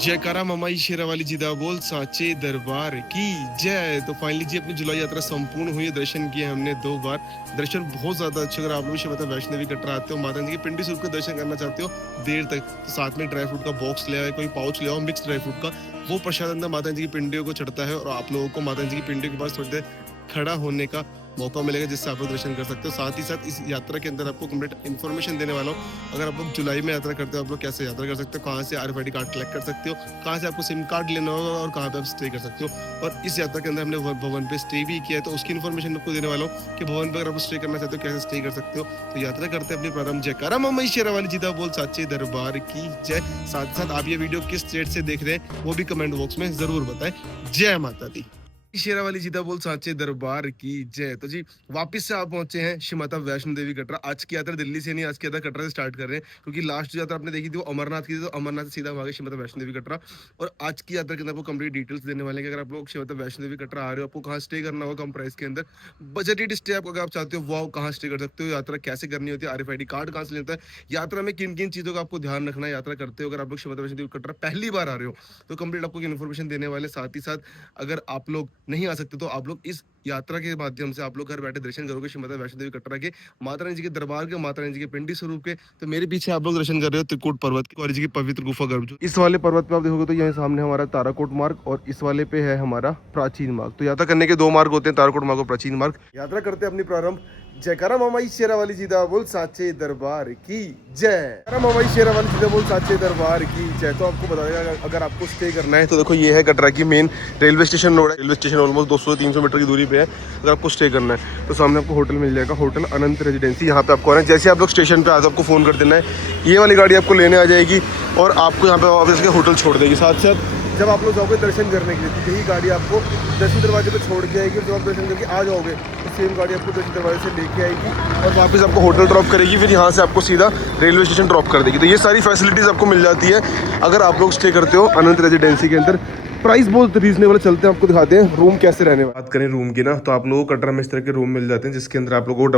जयकारा ममाई शेरावाली जिदा बोल साचे दरबार की जय। तो फाइनली जी अपनी जुलाई यात्रा संपूर्ण हुई, दर्शन किए हमने 2 बार। दर्शन बहुत ज्यादा अच्छे। अगर आप लोग शिव वैष्णो देवी कटरा आते हो, माता जी की पिंडी स्वरूप का दर्शन करना चाहते हो देर तक, तो साथ में ड्राई फ्रूट का बॉक्स ले आओ, कोई पाउच ले आओ मिक्स ड्राई फ्रूट का। वो प्रसाद अंदर माता जी की पिंडियों को चढ़ता है और आप लोगों को माता जी की पिंडियों के पास थोड़ी देर खड़ा होने का मौका मिलेगा, जिससे आप लोग दर्शन कर सकते हो। साथ ही साथ इस यात्रा के अंदर आपको कंप्लीट इन्फॉर्मेशन देने वाला हूँ। अगर आप लोग जुलाई में यात्रा करते हो, आप लोग कैसे यात्रा कर सकते हो, कहाँ से RFID कार्ड कलेक्ट कर सकते हो, कहाँ से आपको सिम कार्ड लेना होगा और कहाँ पे आप स्टे कर सकते हो। और इस यात्रा के अंदर हमने भवन पे स्टे भी किया है, तो उसकी इन्फॉर्मेशन आपको देने वाला हूँ कि भवन पे अगर आप स्टे करना चाहते हो कैसे स्टे कर सकते हो। तो यात्रा करते हैं अपनी प्रारंभ। जयकारा मम्मी शेरावाली जिदा बोल साचे दरबार की जय। साथ साथ आप ये वीडियो किस स्टेट से देख रहे हैं वो भी कमेंट बॉक्स में जरूर बताएं। जय माता दी। शेरावाली जिदा बोल साचे दरबार की जय। तो जी वापस से आप पहुंचे हैं श्री माता वैष्णो देवी कटरा। आज की यात्रा दिल्ली से नहीं, आज की यात्रा कटरा से स्टार्ट कर रहे हैं, क्योंकि लास्ट यात्रा आपने देखी थी वो अमरनाथ की थी, तो अमरनाथ से सीधा भागे श्री माता वैष्णो देवी कटरा। और आज की यात्रा के अंदर आपको कंप्लीट डिटेल्स देने वाले हैं कि अगर आप लोग श्री माता वैष्णो देवी कटरा आ रहे हो, आपको कहाँ स्टे करना होगा कम प्राइस के अंदर, बजटेड स्टे आप अगर आप चाहते हो वो कहाँ स्टे कर सकते हो, यात्रा कैसे करनी होती है, RFID कार्ड कहाँ से लेता है, यात्रा में किन किन चीज़ों का आपको ध्यान रखना है यात्रा करते हो। अगर आप लोग श्री माता वैष्णो देवी कटरा पहली बार आ रहे हो तो कंप्लीट आपको इन्फॉर्मेशन देने वाले। साथ ही साथ अगर आप लोग नहीं आ सकते तो आप लोग इस यात्रा के माध्यम से आप लोग घर बैठे दर्शन करोगे श्री माता वैष्णो देवी कटरा के, माता रानी जी के दरबार के, माता रानी जी के पिंडी स्वरूप के। तो मेरे पीछे आप लोग दर्शन कर रहे हो त्रिकूट पर्वत की, गौरी जी की पवित्र गुफा गर्भ। जो इस वाले पर्वत पे आप देखोगे तो यहाँ सामने हमारा ताराकोट मार्ग और इस वाले पे है हमारा प्राचीन मार्ग। तो यात्रा करने के 2 मार्ग होते हैं, ताराकोट मार्ग और प्राचीन मार्ग। यात्रा करते हैं अपनी प्रारंभ। जयकारा मामाई शेरावाली जिदा बोल साचे दरबार की जय। मामाई शेरावाली जिदा बोल साचे दरबार की जय। तो आपको बता देगा अगर आपको स्टे करना है तो देखो ये है कटरा की मेन रेलवे स्टेशन रोड है। रेलवे स्टेशन ऑलमोस्ट 200-300 मीटर की दूरी पे है। अगर आपको स्टे करना है तो सामने आपको होटल मिल जाएगा, होटल अनंत रेजिडेंसी। यहाँ पे आपको आना है, जैसे आप लोग स्टेशन पे आते हो आपको फ़ोन कर देना है, ये वाली गाड़ी आपको लेने आ जाएगी और आपको यहाँ पे वापस के होटल छोड़ देगी। साथ साथ जब आप लोग जाओगे दर्शन करने के लिए तो यही गाड़ी आपको दर्शन दरवाजे पे छोड़ के आएगी, और जब आप दर्शन करके आ जाओगे तो सेम गाड़ी आपको दर्शन दरवाजे से लेके आएगी और वापस आपको होटल ड्रॉप करेगी, फिर यहाँ से आपको सीधा रेलवे स्टेशन ड्रॉप कर देगी। तो ये सारी फैसिलिटीज़ आपको मिल जाती है अगर आप लोग स्टे करते हो अनंत रेजिडेंसी के अंदर। प्राइस बहुत रीजनेबल। चलते हैं आपको दिखाते हैं रूम कैसे रहने। बात करें रूम की ना, तो आप लोगों को कटरा में इस तरह के रूम मिल जाते हैं जिसके अंदर आप लोगों को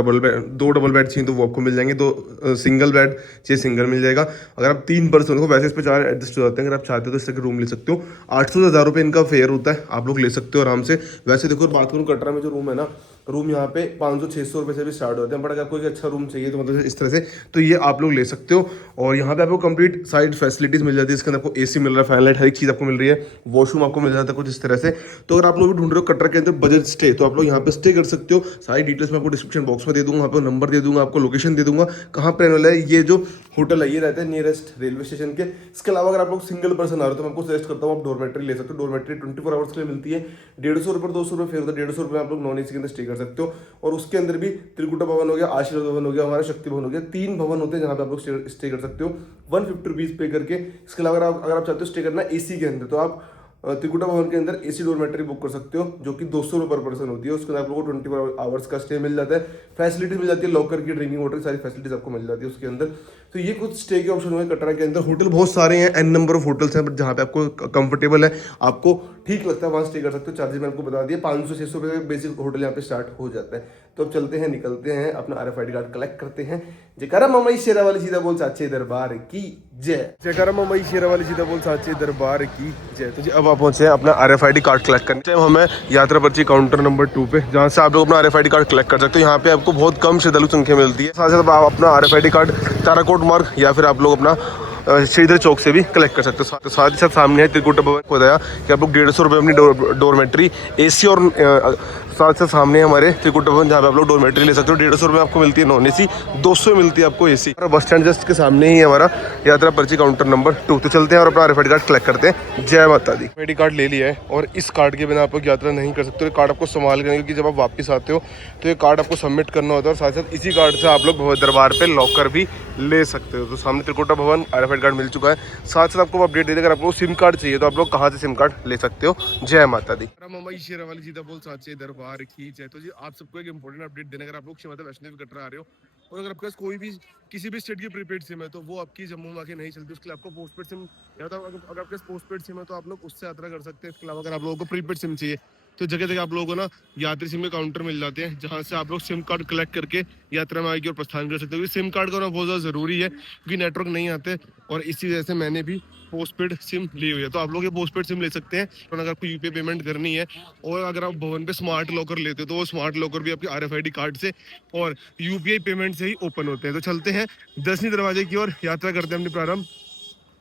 दो डबल बेड चाहिए तो वो आपको मिल जाएंगे, 2 सिंगल बेड चाहिए सिंगल मिल जाएगा। अगर आप 3 पर्सन हो, वैसे इस पर 4 एडजस्ट हो जाते हैं, अगर आप चाहते हो तो इस तरह के रूम ले सकते हो। 800 से 1000 रुपये इनका फेयर होता है, आप लोग ले सकते हो आराम से। वैसे देखो बात करूँ कटरा में जो रूम है ना, रूम यहाँ पे 500-600 रुपये से भी स्टार्ट होते हैं, बट अगर आपको एक अच्छा रूम चाहिए तो मतलब इस तरह से तो ये आप लोग ले सकते हो। और यहाँ पे आपको कंप्लीट साइड फैसिलिटीज़ मिल जाती है। इसके अंदर आपको AC मिल रहा है, फैन लाइट, हर एक चीज़ आपको मिल रही है, वॉशरूम आपको मिल जाता है कुछ इस तरह से। तो अगर आप लोग भी ढूंढ रहे हो कटरा के अंदर बजट स्टे, तो आप लोग यहाँ पे स्टे कर सकते हो। सारी डिटेल्स मैं आपको डिस्क्रिप्शन बॉक्स में दे दूंगा, वहाँ पे नंबर दे दूंगा, आपको लोकेशन दे दूंगा कहाँ पे रहने वाला है। ये जो होटल है ये रहता है नियरेस्ट रेलवे स्टेशन के। इसके अलावा अगर आप लोग सिंगल पर्सन आ रहे हो तो मैं आपको सजेस्ट करता हूँ आप डोरमेट्री ले सकते हो। डोरमेट्री 24 आवर्स के लिए मिलती है, 150 रुपये 200 रुपये फेयर होता है। 150 रुपये आप लोग नॉन AC के अंदर स्टे कर सकते हो। और उसके अंदर भी त्रिकुटा भवन हो गया, आशीर्वाद भवन हो गया, हमारा शक्ति भवन हो गया, 3 भवन होते हैं जहाँ पे आप लोग स्टे कर सकते हो 150 रुपीज़ पे करके। इसके अलावा अगर आप चाहते हो स्टे करना AC के अंदर तो आप त्रिकुटा भवन के अंदर AC डोरमेट्री बुक कर सकते हो, जो कि 200 रुपये पर पर्सन होती है। उसके अंदर आप लोगों को 24 आवर्स का स्टे मिल जाता है, फैसिलिटी मिल जाती है, लॉकर की, ड्रिंकिंग वाटर की सारी फैसिलिटीज आपको मिल जाती है उसके अंदर। तो ये कुछ स्टे के ऑप्शन हुए कटरा के अंदर। होटल बहुत सारे हैं, N नंबर ऑफ होटल्स हैं, बट जहाँ पे आपको कंफर्टेबल है, आपको ठीक लगता है वहाँ स्टे कर सकते हो। चार्जेस मैंने आपको बता दिया, 500-600 रुपये का बेसिक होटल यहाँ पे स्टार्ट हो जाता है। तो अब चलते हैं, निकलते हैं, अपना RFID कार्ड कलेक्ट करते हैं। जयकारा ममई शेरावाली सीधा बोल साचे दरबार की जय। जयकारा ममई शेरावाली सीधा बोल साचे दरबार की जय। तो जी अब आप पहुंचे हैं अपना RFID कार्ड कलेक्ट करने। टाइम हमें यात्रा पर्ची काउंटर नंबर 2 पे, जहाँ से आप लोग अपना RFID कार्ड कलेक्ट कर सकते हो। यहाँ पे आपको बहुत कम श्रद्धालु संख्या मिलती है। साथ साथ आप अपना RFID कार्ड ताराकोट मार्ग या फिर आप लोग अपना श्रीधर चौक से भी कलेक्ट कर सकते हो। साथ ही साथ सामने है त्रिकुटा भवन। को बताया कि आप लोग 150 रुपये अपनी डोरमेट्री AC और साथ साथ सामने हमारे त्रिकुटा भवन जहाँ पे आप लोग डोरमेट्री ले सकते हो। 150 रुपये आपको मिलती है नॉन AC, 200 मिलती है आपको AC। और बस स्टैंड जस्ट के सामने ही है हमारा यात्रा पर्ची काउंटर नंबर 2। तो चलते हैं और अपना RFID कार्ड कलेक्ट करते हैं। जय माता दी। RFID कार्ड ले लिया है और इस कार्ड के बिना आप लोग यात्रा नहीं कर सकते। कार्ड आपको संभाल करने, क्योंकि जब आप वापस आते हो तो ये कार्ड आपको सबमिट करना होता है, और साथ साथ इसी कार्ड से आप लोग दरबार पे लॉकर भी ले सकते हो। तो सामने त्रिकुटा भवन RFID कार्ड मिल चुका है। साथ साथ आपको अपडेट दे दें, अगर आपको सिम कार्ड चाहिए तो आप लोग कहाँ से सिम कार्ड ले सकते हो। जय माता दी। मुंबई शेरावाली सीधा बोल साचे दरबार की जय। तो जी आप सबको एक इंपॉर्टेंट अपडेट देने, अगर आप लोग श्री माता वैष्णो देवी कटरा आ रहे हो और अगर आपके पास कोई भी किसी भी स्टेट की प्रीपेड सिम है तो वो आपकी जम्मू में आके नहीं चलती, उसके लिए आपको पोस्टपेड सिम या तो अगर आपके पास पोस्टपेड सिम है तो आप लोग उससे यात्रा कर सकते हैं। इसके अलावा अगर आप लोगों को प्रीपेड सिम चाहिए तो जगह जगह आप लोगों को ना यात्री सिम के काउंटर मिल जाते हैं, जहाँ से आप लोग सिम कार्ड कलेक्ट करके यात्रा में आगे और प्रस्थान कर सकते हो। सिम कार्ड का होना बहुत ज़्यादा ज़रूरी है क्योंकि नेटवर्क नहीं आते, और इसी वजह से मैंने भी पोस्टपेड सिम ली हुई है। तो आप लोग ये पोस्टपेड सिम ले सकते हैं, और अगर आपको यूपीआई पेमेंट करनी है, और अगर आप भवन पे स्मार्ट लॉकर लेते हो तो वो स्मार्ट लॉकर भी आपके आरएफआईडी कार्ड से और यूपीआई पेमेंट से ही ओपन होते हैं। तो चलते हैं दर्शनी दरवाजे की ओर, यात्रा करते हैं अपनी प्रारंभ।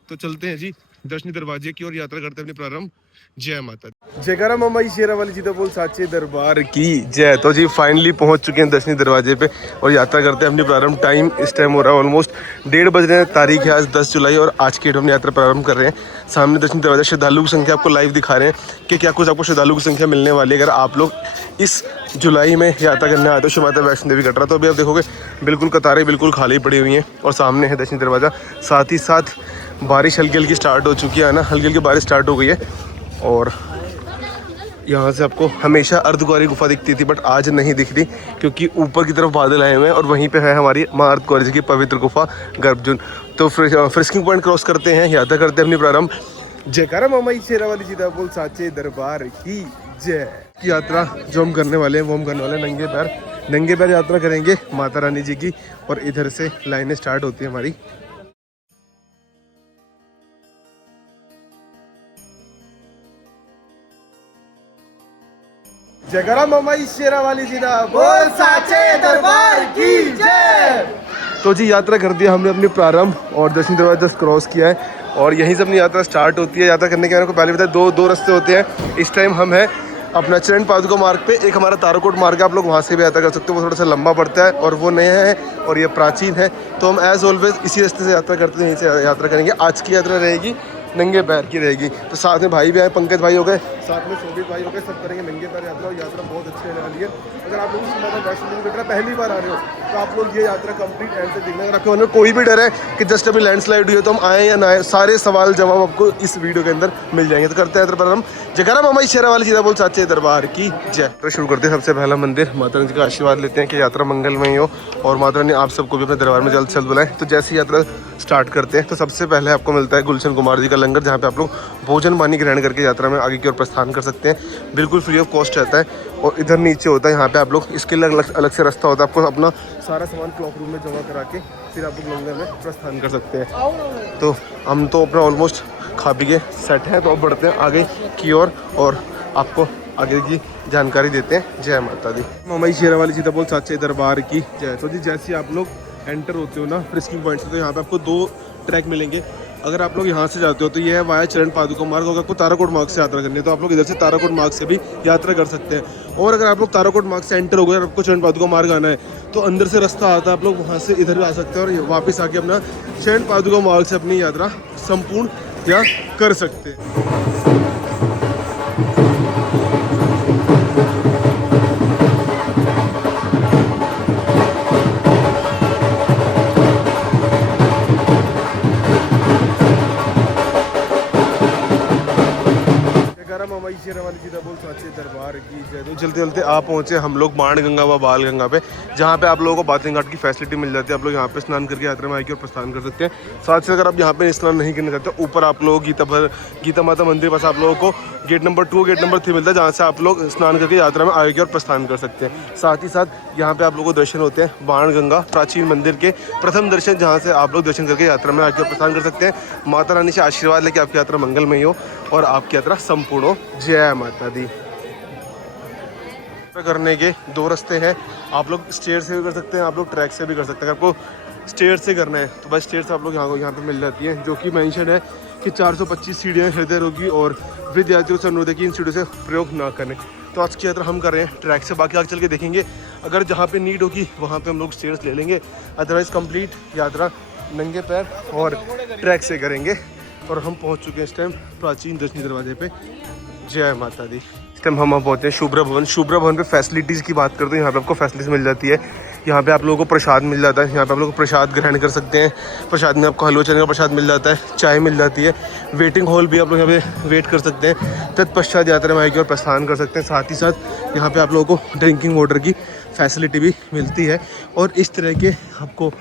तो चलते हैं जी दर्शनी दरवाजे की ओर, यात्रा करते हैं अपनी प्रारंभ। जय माता दी। जयकारा मामा शेरा वाली जी बोल साचे दरबार की जय। तो जी फाइनली पहुंच चुके हैं दर्शनी दरवाजे पे और यात्रा करते हैं अपनी प्रारंभ। टाइम इस टाइम हो रहा है ऑलमोस्ट 1:30 बज रहे हैं। तारीख है आज 10 जुलाई और आज की डेट हम यात्रा प्रारंभ कर रहे हैं। सामने दर्शनी दरवाजा, श्रद्धालु की संख्या आपको लाइव दिखा रहे हैं कि क्या कुछ आपको श्रद्धालु की संख्या मिलने वाली है अगर आप लोग इस जुलाई में यात्रा करने आए तो श्री माता वैष्णो देवी कटरा। तो अभी आप देखोगे बिल्कुल कतारें बिल्कुल खाली पड़ी हुई हैं और सामने है दर्शनी दरवाजा। साथ ही साथ बारिश हल्की हल्की स्टार्ट हो चुकी है ना, हल्की हल्की बारिश स्टार्ट हो गई है। और यहाँ से आपको हमेशा अर्धकुंवारी गुफा दिखती थी बट आज नहीं दिख रही क्योंकि ऊपर की तरफ बादल आए हुए हैं और वहीं पे है हमारी माँ अर्धकुंवारी जी की पवित्र गुफा गर्भजून। तो फ्रिस्किंग पॉइंट क्रॉस करते हैं, यात्रा करते हैं अपनी प्रारंभ। जयकारा मामा शेरा वाली जी बोल साचे दरबार की जय। यात्रा जो हम करने वाले हैं वो हम करने वाले हैं नंगे पैर यात्रा करेंगे माता रानी जी की। और इधर से लाइनें स्टार्ट होती है हमारी। जयकारा मामा शेरा वाली जी बोल साचे दरबार की जय। तो जी यात्रा कर दिया हमने अपनी प्रारंभ और दर्शनी दरवाजा क्रॉस किया है और यहीं से अपनी यात्रा स्टार्ट होती है। यात्रा करने के मेरे को पहले बताया दो रास्ते होते हैं। इस टाइम हम हैं अपना चरण पादुका मार्ग पे, एक हमारा ताराकोट मार्ग है, आप लोग वहाँ से भी यात्रा कर सकते हो। वो थोड़ा सा लंबा पड़ता है और वो नया है और ये प्राचीन है। तो हम एज ऑलवेज इसी रास्ते से यात्रा करते हैं, यहीं से यात्रा करेंगे। आज की यात्रा रहेगी नंगे पैर की रहेगी। तो साथ में भाई भी आए, पंकज भाई हो गए, साथ में शोभित भाई हो गए, सब करेंगे नंगे पैर यात्रा। और यात्रा बहुत अच्छी रहने वाली है। अगर आप लोग श्री माता वैष्णो देवी कटरा पहली बार आ रहे हो तो आप लोग ये यात्रा कंप्लीट एंड से देखना। अगर आपके मन में कोई भी डर है कि जस्ट अभी लैंडस्लाइड हुई है तो हम आए या ना आए, सारे सवाल जवाब आपको इस वीडियो के अंदर मिल जाएंगे। तो करते हैं यात्रा प्रारंभ। जयकारा मामा शेरा वाली जी बोल साचे दरबार की जय। तो शुरू करते हैं। सबसे पहला मंदिर माता रानी जी का आशीर्वाद लेते हैं कि यात्रा मंगलमय हो और माता रानी आप सबको भी अपने दरबार में जल्द से जल्द बुलाएं। तो जैसे यात्रा स्टार्ट करते हैं तो सबसे पहले आपको मिलता है गुलशन कुमार जी का लंगर, जहाँ पे आप लोग भोजन पानी ग्रहण करके यात्रा में आगे की ओर प्रस्थान कर सकते हैं। बिल्कुल फ्री ऑफ कॉस्ट रहता है। और इधर नीचे होता है, यहाँ पे आप लोग इसके लिए अलग से रास्ता होता है। आपको अपना सारा सामान क्लॉक रूम में जमा करा के फिर आप लोग लंगर में प्रस्थान कर सकते हैं। तो हम तो अपना ऑलमोस्ट खा पी के सेट हैं, तो अब बढ़ते हैं आगे की ओर और आपको आगे की जानकारी देते हैं। जय माता दी। मामा शेरा वाली जी बोल साचे दरबार की जय। तो जी जैसे आप लोग एंटर होते हो ना फ्रिस्किंग पॉइंट से, तो यहाँ पे आपको 2 ट्रैक मिलेंगे। अगर आप लोग यहाँ से जाते हो तो ये है वाया चरण पादुका मार्ग। अगर आपको ताराकोट मार्ग से यात्रा करनी है तो आप लोग इधर से ताराकोट मार्ग से भी यात्रा कर सकते हैं। और अगर आप लोग ताराकोट मार्ग से एंटर हो गए और आपको चरण पादुका मार्ग आना है तो अंदर से रास्ता आता है, आप लोग वहाँ से इधर भी आ सकते हैं और वापस आके अपना चरण पादुका मार्ग से अपनी यात्रा संपूर्ण या कर सकते हैं। शेरा वाली जी बोल साचे दरबार की जय। तो चलते चलते आप पहुंचे हम लोग बाण गंगा व बाल गंगा पे, जहाँ पे आप लोगों को बाथिंग घाट की फैसिलिटी मिल जाती है। आप लोग यहाँ पे स्नान करके यात्रा में आके और प्रस्थान कर सकते हैं। साथ से अगर आप यहाँ पे स्नान नहीं करना चाहते, ऊपर आप लोग गीता माता मंदिर पास आप लोगों को गेट नंबर 2 गेट नंबर 3 मिलता है, जहाँ से आप लोग स्नान करके यात्रा में आगे और प्रस्थान कर सकते हैं। साथ ही साथ यहाँ पे आप लोगों को दर्शन होते हैं बाण गंगा प्राचीन मंदिर के प्रथम दर्शन, जहाँ से आप लोग दर्शन करके यात्रा में आगे और प्रस्थान कर सकते हैं। माता रानी से आशीर्वाद लेके आपकी यात्रा मंगलमय हो और आपकी यात्रा संपूर्ण हो। जय माता दी। करने के 2 रास्ते हैं, आप लोग स्टेयर से भी कर सकते हैं, आप लोग ट्रैक से भी कर सकते हैं। अगर आपको स्टेयर से करना है तो बस स्टेयर से आप लोग यहाँ पे मिल जाती है, जो कि मेंशन है कि 425 सीढ़ियाँ हृदय रोगी और विद्यार्थियों से अनुरोध है कि इन सीढ़ियों से प्रयोग ना करें। तो आज की यात्रा हम कर रहे हैं ट्रैक से, बाकी आगे चल के देखेंगे। अगर जहाँ पे नीड होगी वहाँ पे हम लोग स्टेयर्स ले लेंगे, अदरवाइज कंप्लीट यात्रा नंगे पैर और ट्रैक से करेंगे। और हम पहुँच चुके हैं इस टाइम प्राचीन दर्शनी दरवाजे पे। जय माता दी। इस टाइम हम पहुँचते हैं शुभ्रा भवन। शुभ्रा भवन पे फैसिलिटीज़ की बात करते हैं, यहाँ पे आपको फैसिलिटीज़ मिल जाती है। यहाँ पे आप लोगों को प्रसाद मिल जाता है, यहाँ पे आप लोग को प्रसाद ग्रहण कर सकते हैं। प्रसाद में आपको हलवा चने का प्रसाद मिल जाता है, चाय मिल जाती है। वेटिंग हॉल भी आप लोग यहाँ पे वेट कर सकते हैं। तत्पश्चात यात्रा में आएगी और प्रस्थान कर सकते हैं। साथ ही साथ यहाँ पे आप लोगों को ड्रिंकिंग वाटर की फैसिलिटी भी मिलती है और इस तरह के आपको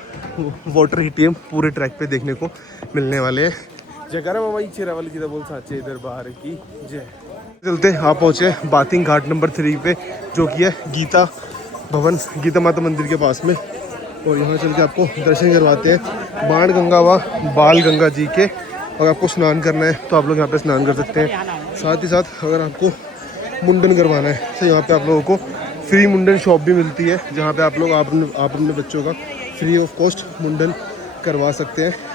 वाटर ATM पूरे ट्रैक पे देखने को मिलने वाले हैं। जयकारा मामा शेरा वाली जी बोल साचे दरबार की जय। चलते आप पहुँचे बाथिंग घाट नंबर 3 पे, जो कि है गीता भवन, गीता माता मंदिर के पास में। और यहाँ चल के आपको दर्शन करवाते हैं बाण गंगा व बाल गंगा जी के। अगर आपको स्नान करना है तो आप लोग यहाँ पे स्नान कर सकते हैं। साथ ही साथ अगर आपको मुंडन करवाना है तो यहाँ पे आप लोगों को फ्री मुंडन शॉप भी मिलती है, जहाँ पे आप लोग आप अपने बच्चों का फ्री ऑफ कॉस्ट मुंडन करवा सकते हैं।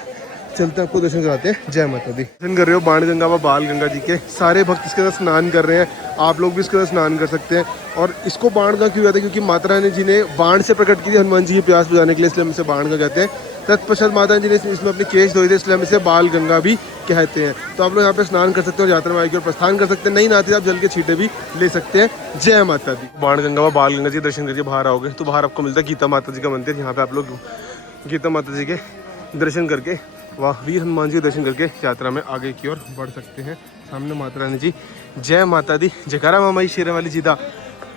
चलते हैं आपको दर्शन कराते हैं। जय माता दी। दर्शन कर रहे हो बाण गंगा व बाल गंगा जी के। सारे भक्त इसके अंदर स्नान कर रहे हैं, आप लोग भी इसके अंदर स्नान कर सकते हैं। और इसको बाण गंगा क्यों कहते हैं? क्योंकि माता रानी जी ने बाण से प्रकट की थी हनुमान जी की प्यास बुझाने के लिए, इसलिए हम इसे बाण गंगा कहते हैं। तत्पश्चात माता जी ने इसमें अपने केश धोए थे, इसलिए हम इसे बाल गंगा भी कहते हैं। तो आप लोग यहाँ पे स्नान कर सकते हो, यात्रा में आगे और प्रस्थान कर सकते हैं। नहीं नहाते आप जल के छींटे भी ले सकते हैं। जय माता दी। बाण गंगा व बाल गंगा जी दर्शन करके बाहर आओगे तो बाहर आपको मिलता है गीता माता जी का मंदिर। यहाँ पे आप लोग गीता माता जी के दर्शन करके, वाह, वीर हनुमान जी के दर्शन करके यात्रा में आगे की ओर बढ़ सकते हैं। सामने माता रानी जी। जय माता दी। जयकारा मामाई शेरा वाली जी दा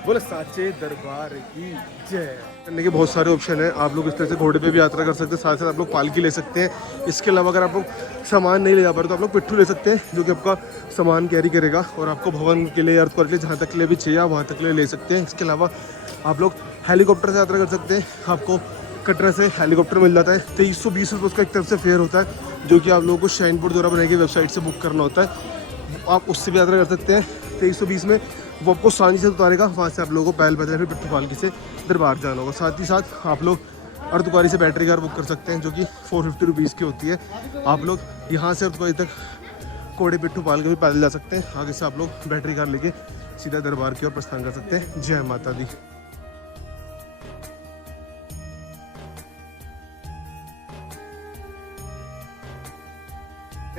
बोले साचे दरबार की जय। करने के बहुत सारे ऑप्शन है। आप लोग इस तरह से घोड़े पे भी यात्रा कर सकते हैं, साथ साथ आप लोग पालकी ले सकते हैं। इसके अलावा अगर आप लोग सामान नहीं ले जा पा रहे तो आप लोग पिट्ठू ले सकते हैं, जो कि आपका सामान कैरी करेगा और आपको भवन के लिए, अर्थ के लिए, जहाँ तक के लिए भी चाहिए वहाँ तक के लिए ले सकते हैं। इसके अलावा आप लोग हेलीकॉप्टर से यात्रा कर सकते हैं। आपको कटरा से हेलीकॉप्टर मिल जाता है। 2320 रुपये उसका एक तरफ से फेयर होता है, जो कि आप लोगों को शाइनपुर द्वारा बनाई गई वेबसाइट से बुक करना होता है। आप उससे भी यात्रा कर सकते हैं। 2320 में वो आपको सांझी से उतारेगा, वहाँ से आप लोगों को पैल पैदल फिर पिट्ठू पालकी से दरबार जाना होगा। साथ ही साथ आप लोग अर्धकुआरी से बैटरी कार बुक कर सकते हैं, जो कि 450 रुपीज़ की होती है। आप लोग यहाँ से अर्धकुआरी तक कोड़े पिट्ठू पाल के भी पैदल जा सकते हैं। आगे से आप लोग बैटरी कार लेके सीधा दरबार की ओर प्रस्थान कर सकते हैं। जय माता दी।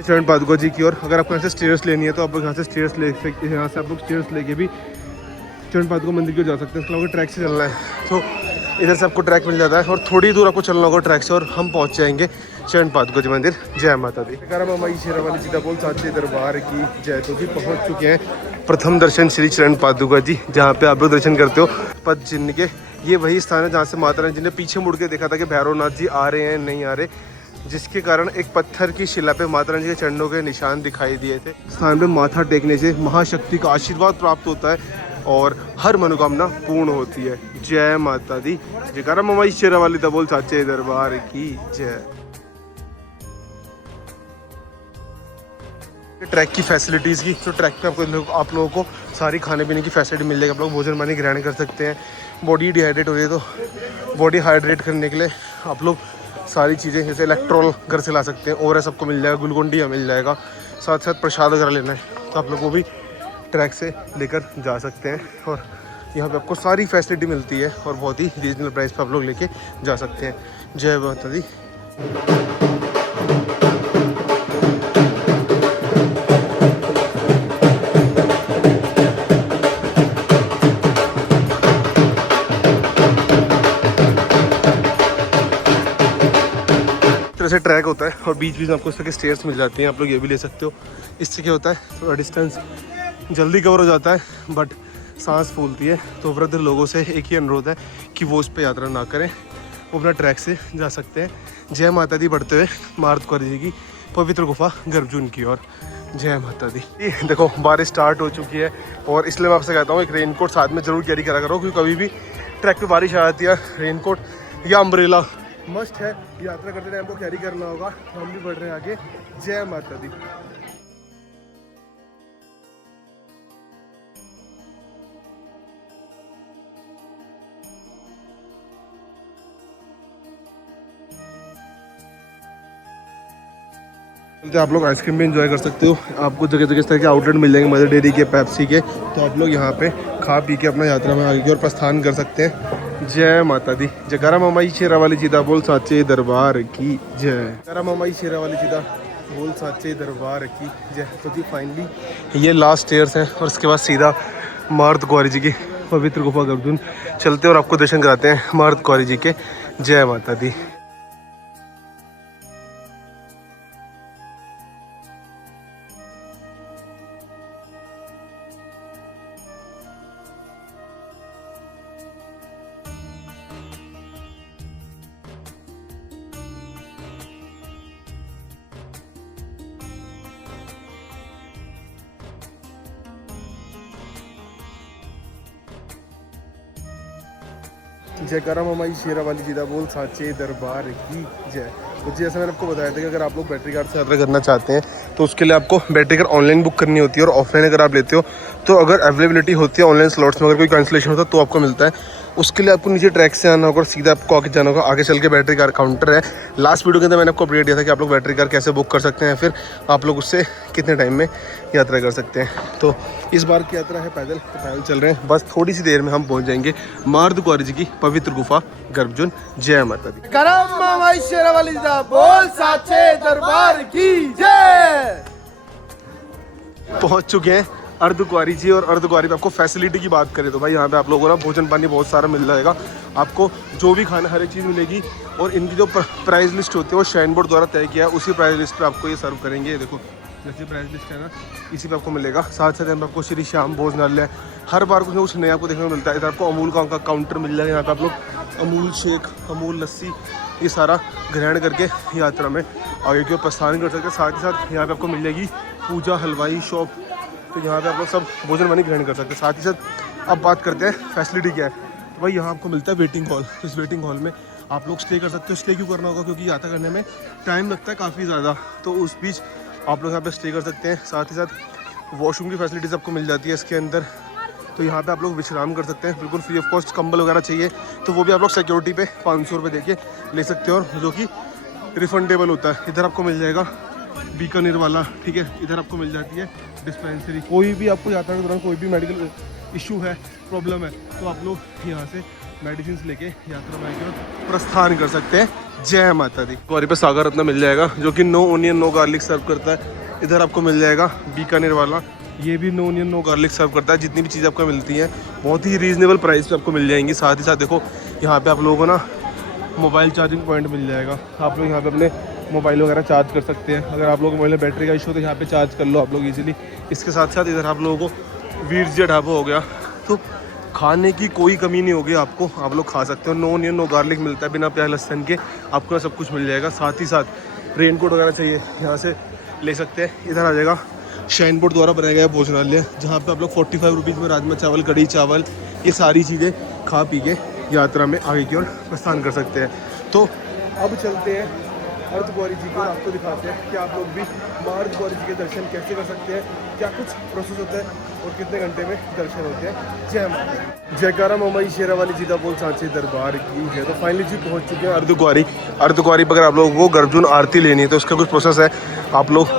चरण पादुका जी की ओर अगर आपको यहाँ से स्टेयर्स लेनी है तो आप लोग यहाँ से स्टेयर्स ले सकते हैं। यहाँ से आप लोग स्टेयर्स लेके भी चरण पादुका मंदिर की ओर जा सकते हैं। इसके अलावा ट्रैक से चलना है तो इधर से आपको ट्रैक मिल जाता है और थोड़ी दूर आपको चलना होगा ट्रैक से और हम पहुँच जाएंगे चरण पादुका जी मंदिर। जय माता दी। जयकारा मामाई शेरा वाली जी दा बोल साचे दरबार की जय। तो जी पहुँच चुके हैं प्रथम दर्शन श्री चरण पादुका जी, जहाँ पे आप लोग दर्शन करते हो पद चिन्ह के। ये वही स्थान है जहाँ से माता रानी जी ने पीछे मुड़ के देखा था कि भैरवनाथ जी आ रहे हैं नहीं आ रहे, जिसके कारण एक पत्थर की शिला पे माता रानी के चरणों के निशान दिखाई दिए थे। स्थान पे माथा टेकने से महाशक्ति का आशीर्वाद प्राप्त होता है और हर मनोकामना पूर्ण होती है। जय माता दी। जयकारा मामाई शेरा वाली दा बोल साचे दरबार की जय। ट्रैक की फैसिलिटीज़ की, तो ट्रैक पे आप लोगों को सारी खाने पीने की फैसिलिटी मिल जाएगी। आप लोग भोजन पानी ग्रहण कर सकते हैं। बॉडी डिहाइड्रेट हो रही है तो बॉडी हाइड्रेट करने के लिए आप लोग सारी चीज़ें जैसे इलेक्ट्रॉल घर से ला सकते हैं। और सबको मिल जाएगा, ग्लूकोन डी मिल जाएगा। साथ साथ प्रसाद वगैरह लेना है तो आप लोग वो भी ट्रैक से लेकर जा सकते हैं। और यहाँ पे आपको सारी फैसिलिटी मिलती है और बहुत ही रीजनल प्राइस पे आप लोग लेके जा सकते हैं। जय माता दी। से ट्रैक होता है और बीच बीच में आपको इस तरह के स्टेयर्स मिल जाती हैं, आप लोग ये भी ले सकते हो। इससे क्या होता है थोड़ा डिस्टेंस जल्दी कवर हो जाता है बट सांस फूलती है। तो वृद्ध लोगों से एक ही अनुरोध है कि वो उस पर यात्रा ना करें, वो अपना ट्रैक से जा सकते हैं। जय माता दी बढ़ते हुए मारुत कौर जी की पवित्र गुफा गर्भजून की ओर। जय माता दी। देखो बारिश स्टार्ट हो चुकी है और इसलिए मैं आपसे कहता हूँ एक रेनकोट साथ में ज़रूर कैरी करा करो, क्योंकि कभी भी ट्रैक पे बारिश आ जाती है। रेनकोट या अम्ब्रेला मस्ट है, यात्रा करते टाइम को कैरी करना होगा। हम भी बढ़ रहे हैं आगे। जय माता दी। आप लोग आइसक्रीम भी एंजॉय कर सकते हो। आपको जगह जगह इस तरह के आउटलेट मिल जाएंगे मदर डेयरी के, पेप्सी के, तो आप लोग यहाँ पे खा पी के अपना यात्रा में आगे की ओर प्रस्थान कर सकते हैं। जय माता दी। जयकारा मामाई शेरा वाली जी दा बोल साचे दरबार की जय। जयकारा मामाई शेरा वाली जी दा बोल साचे दरबार की जय। तो जी फाइनली ये लास्ट स्टेयर्स हैं और उसके बाद सीधा मारुत कौर जी की पवित्र गुफा गर्भजून चलते हैं और आपको दर्शन कराते हैं मारुत कौर जी के। जय माता दी। जयकारा मामाई शेरा वाली जीदा बोल साचे दरबार की जय। तो जैसा मैंने आपको बताया था कि अगर आप लोग बैटरी कार्ड से यात्रा करना चाहते हैं तो उसके लिए आपको बैटरी कार्ड ऑनलाइन बुक करनी होती है, और ऑफलाइन अगर आप लेते हो तो अगर अवेलेबिलिटी होती है ऑनलाइन स्लॉट्स में, अगर कोई कैंसिलेशन होता है तो आपको मिलता है। उसके लिए आपको नीचे ट्रैक से आना होगा और सीधा आपको आगे जाना होगा। आगे चल के बैटरी कार्ड काउंटर है। लास्ट वीडियो के अंदर मैंने आपको अपडेट दिया था कि आप लोग बैटरी कार्ड कैसे बुक कर सकते हैं, फिर आप लोग उससे कितने टाइम में यात्रा कर सकते हैं। तो इस बार की यात्रा है पैदल, तो पैदल चल रहे हैं। बस थोड़ी सी देर में हम पहुंच जाएंगे माँ अर्धकुंवारी जी की पवित्र गुफा गर्भजून। जय माता दी। करम मामाई शेरा वाली जीदा बोल साचे दरबार की जय। पहुंच चुके हैं अर्धकुंवारी जी, और अर्धकुंवारी पे आपको फैसिलिटी की बात करें तो भाई यहाँ पे आप लोगों को ना भोजन पानी बहुत सारा मिल जाएगा। आपको जो भी खाना हर एक चीज़ मिलेगी, और इनकी जो प्राइस लिस्ट होती है वो शाइन बोर्ड द्वारा तय किया है। उसी प्राइस लिस्ट पे आपको ये सर्व करेंगे। देखो जैसे प्राइस लिस्ट है ना, इसी पे आपको मिलेगा। साथ साथ यहाँ पे आपको श्री श्याम भोजनालय हर बार कुछ ना कुछ नया आपको देखने को मिलता है। इधर आपको अमूल का काउंटर मिल जाएगा। यहाँ पे आप लोग अमूल शेक, अमूल लस्सी ये सारा ग्रहण करके यात्रा में आगे की ओर प्रस्थान कर सकते हैं। साथ ही साथ यहाँ पे आपको मिल जाएगी पूजा हलवाई शॉप, तो यहाँ पे आप लोग सब भोजन पानी ग्रहण कर सकते हैं। साथ ही साथ अब बात करते हैं फैसिलिटी क्या है। तो भाई यहाँ आपको मिलता है वेटिंग हॉल। तो इस वेटिंग हॉल में आप लोग स्टे कर सकते हो। स्टे क्यों करना होगा, क्योंकि यात्रा करने में टाइम लगता है काफ़ी ज़्यादा, तो उस बीच आप लोग यहाँ पे स्टे कर सकते हैं। साथ ही साथ वॉशरूम की फैसिलिटीज़ आपको मिल जाती है इसके अंदर। तो यहाँ पे आप लोग विश्राम कर सकते हैं बिल्कुल फ्री ऑफ कॉस्ट। कंबल वगैरह चाहिए तो वो भी आप लोग सिक्योरिटी पे 500 रुपये दे के ले सकते हो, और जो कि रिफंडेबल होता है। इधर आपको मिल जाएगा बीकानेर वाला, ठीक है। इधर आपको मिल जाती है डिस्पेंसरी। कोई भी आपको यात्रा के दौरान कोई भी मेडिकल इशू है, प्रॉब्लम है, तो आप लोग यहाँ से मेडिसिन लेके यात्रा में आगे प्रस्थान कर सकते हैं। जय माता दी। कुंवारी पे सागर रत्ना मिल जाएगा जो कि नो ओनियन नो गार्लिक सर्व करता है। इधर आपको मिल जाएगा बीकानेर वाला, ये भी नो ओनियन नो गार्लिक सर्व करता है। जितनी भी चीज़ आपको मिलती हैं बहुत ही रीजनेबल प्राइस पे आपको मिल जाएंगी। साथ ही साथ देखो यहाँ पे आप लोगों को ना मोबाइल चार्जिंग पॉइंट मिल जाएगा। आप लोग यहाँ पे अपने मोबाइल वगैरह चार्ज कर सकते हैं। अगर आप लोग मोबाइल में बैटरी का इशू हो तो यहाँ पे चार्ज कर लो आप लोग इजीली। इसके साथ साथ इधर आप लोगों को वीरजी ढाबा हो गया, तो खाने की कोई कमी नहीं होगी आपको, आप लोग खा सकते हो। नो ओनियन नो गार्लिक मिलता है बिना प्याज लहसुन के, आपको सब कुछ मिल जाएगा। साथ ही साथ रेन कोट वगैरह चाहिए यहाँ से ले सकते हैं। इधर आ जाएगा शाइन बोर्ड द्वारा बनाया गया भोजनालय, जहाँ पे आप लोग 45 रुपीज़ में राजमा चावल, कढ़ी चावल, ये सारी चीज़ें खा पी के यात्रा में आगे की ओर प्रस्थान कर सकते हैं। तो अब चलते हैं अर्धकुंवारी जी को, आपको दिखाते हैं कि आप लोग भी माँ अर्धकुंवारी जी के दर्शन कैसे कर सकते हैं, क्या कुछ प्रोसेस होता है और कितने घंटे में दर्शन होते हैं। जय माता। जयकारा मामाई शेरा वाली जीदा बोल सांचे दरबार की है। तो फाइनली जी पहुंच चुके हैं अर्धकुंवारी। अर्धकुंवारी पर अगर आप लोगों को गर्भजून आरती लेनी है तो उसका कुछ प्रोसेस है। आप लोग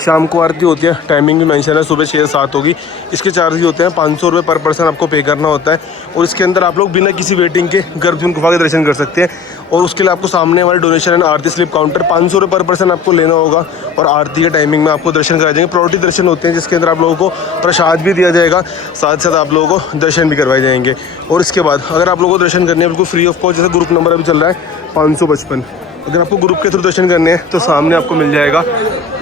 शाम को आरती होती है, टाइमिंग भी मेंशन है, सुबह 6 से 7 होगी। इसके चार्ज होते हैं 500 रुपये पर पर्सन आपको पे करना होता है, और इसके अंदर आप लोग बिना किसी वेटिंग के गर्भजून गुफा के दर्शन कर सकते हैं। और उसके लिए आपको सामने वाले donation and Aarti slip counter 500 रुपये पर पर्सन आपको लेना होगा, और आरती के टाइमिंग में आपको दर्शन कराए जाएंगे। प्रायोरिटी दर्शन होते हैं जिसके अंदर आप लोगों को प्रसाद भी दिया जाएगा, साथ साथ आप लोगों को दर्शन भी करवाए जाएंगे। और इसके बाद अगर आप लोगों को दर्शन करने हैं बिल्कुल फ्री ऑफ कॉस्ट, जैसे ग्रुप नंबर अभी चल रहा है 555, अगर आपको ग्रुप के थ्रू दर्शन करने हैं तो सामने आपको मिल जाएगा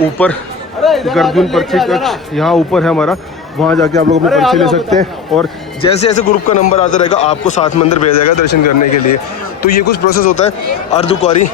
ऊपर गर्भजून पर्ची कक्ष, यहाँ ऊपर है हमारा, वहाँ जाके आप लोग अपनी पर्ची ले सकते हैं। और जैसे जैसे ग्रुप का नंबर आता रहेगा आपको साथ में अंदर भेजा जाएगा दर्शन करने के लिए। तो ये कुछ प्रोसेस होता है अर्धकुंवारी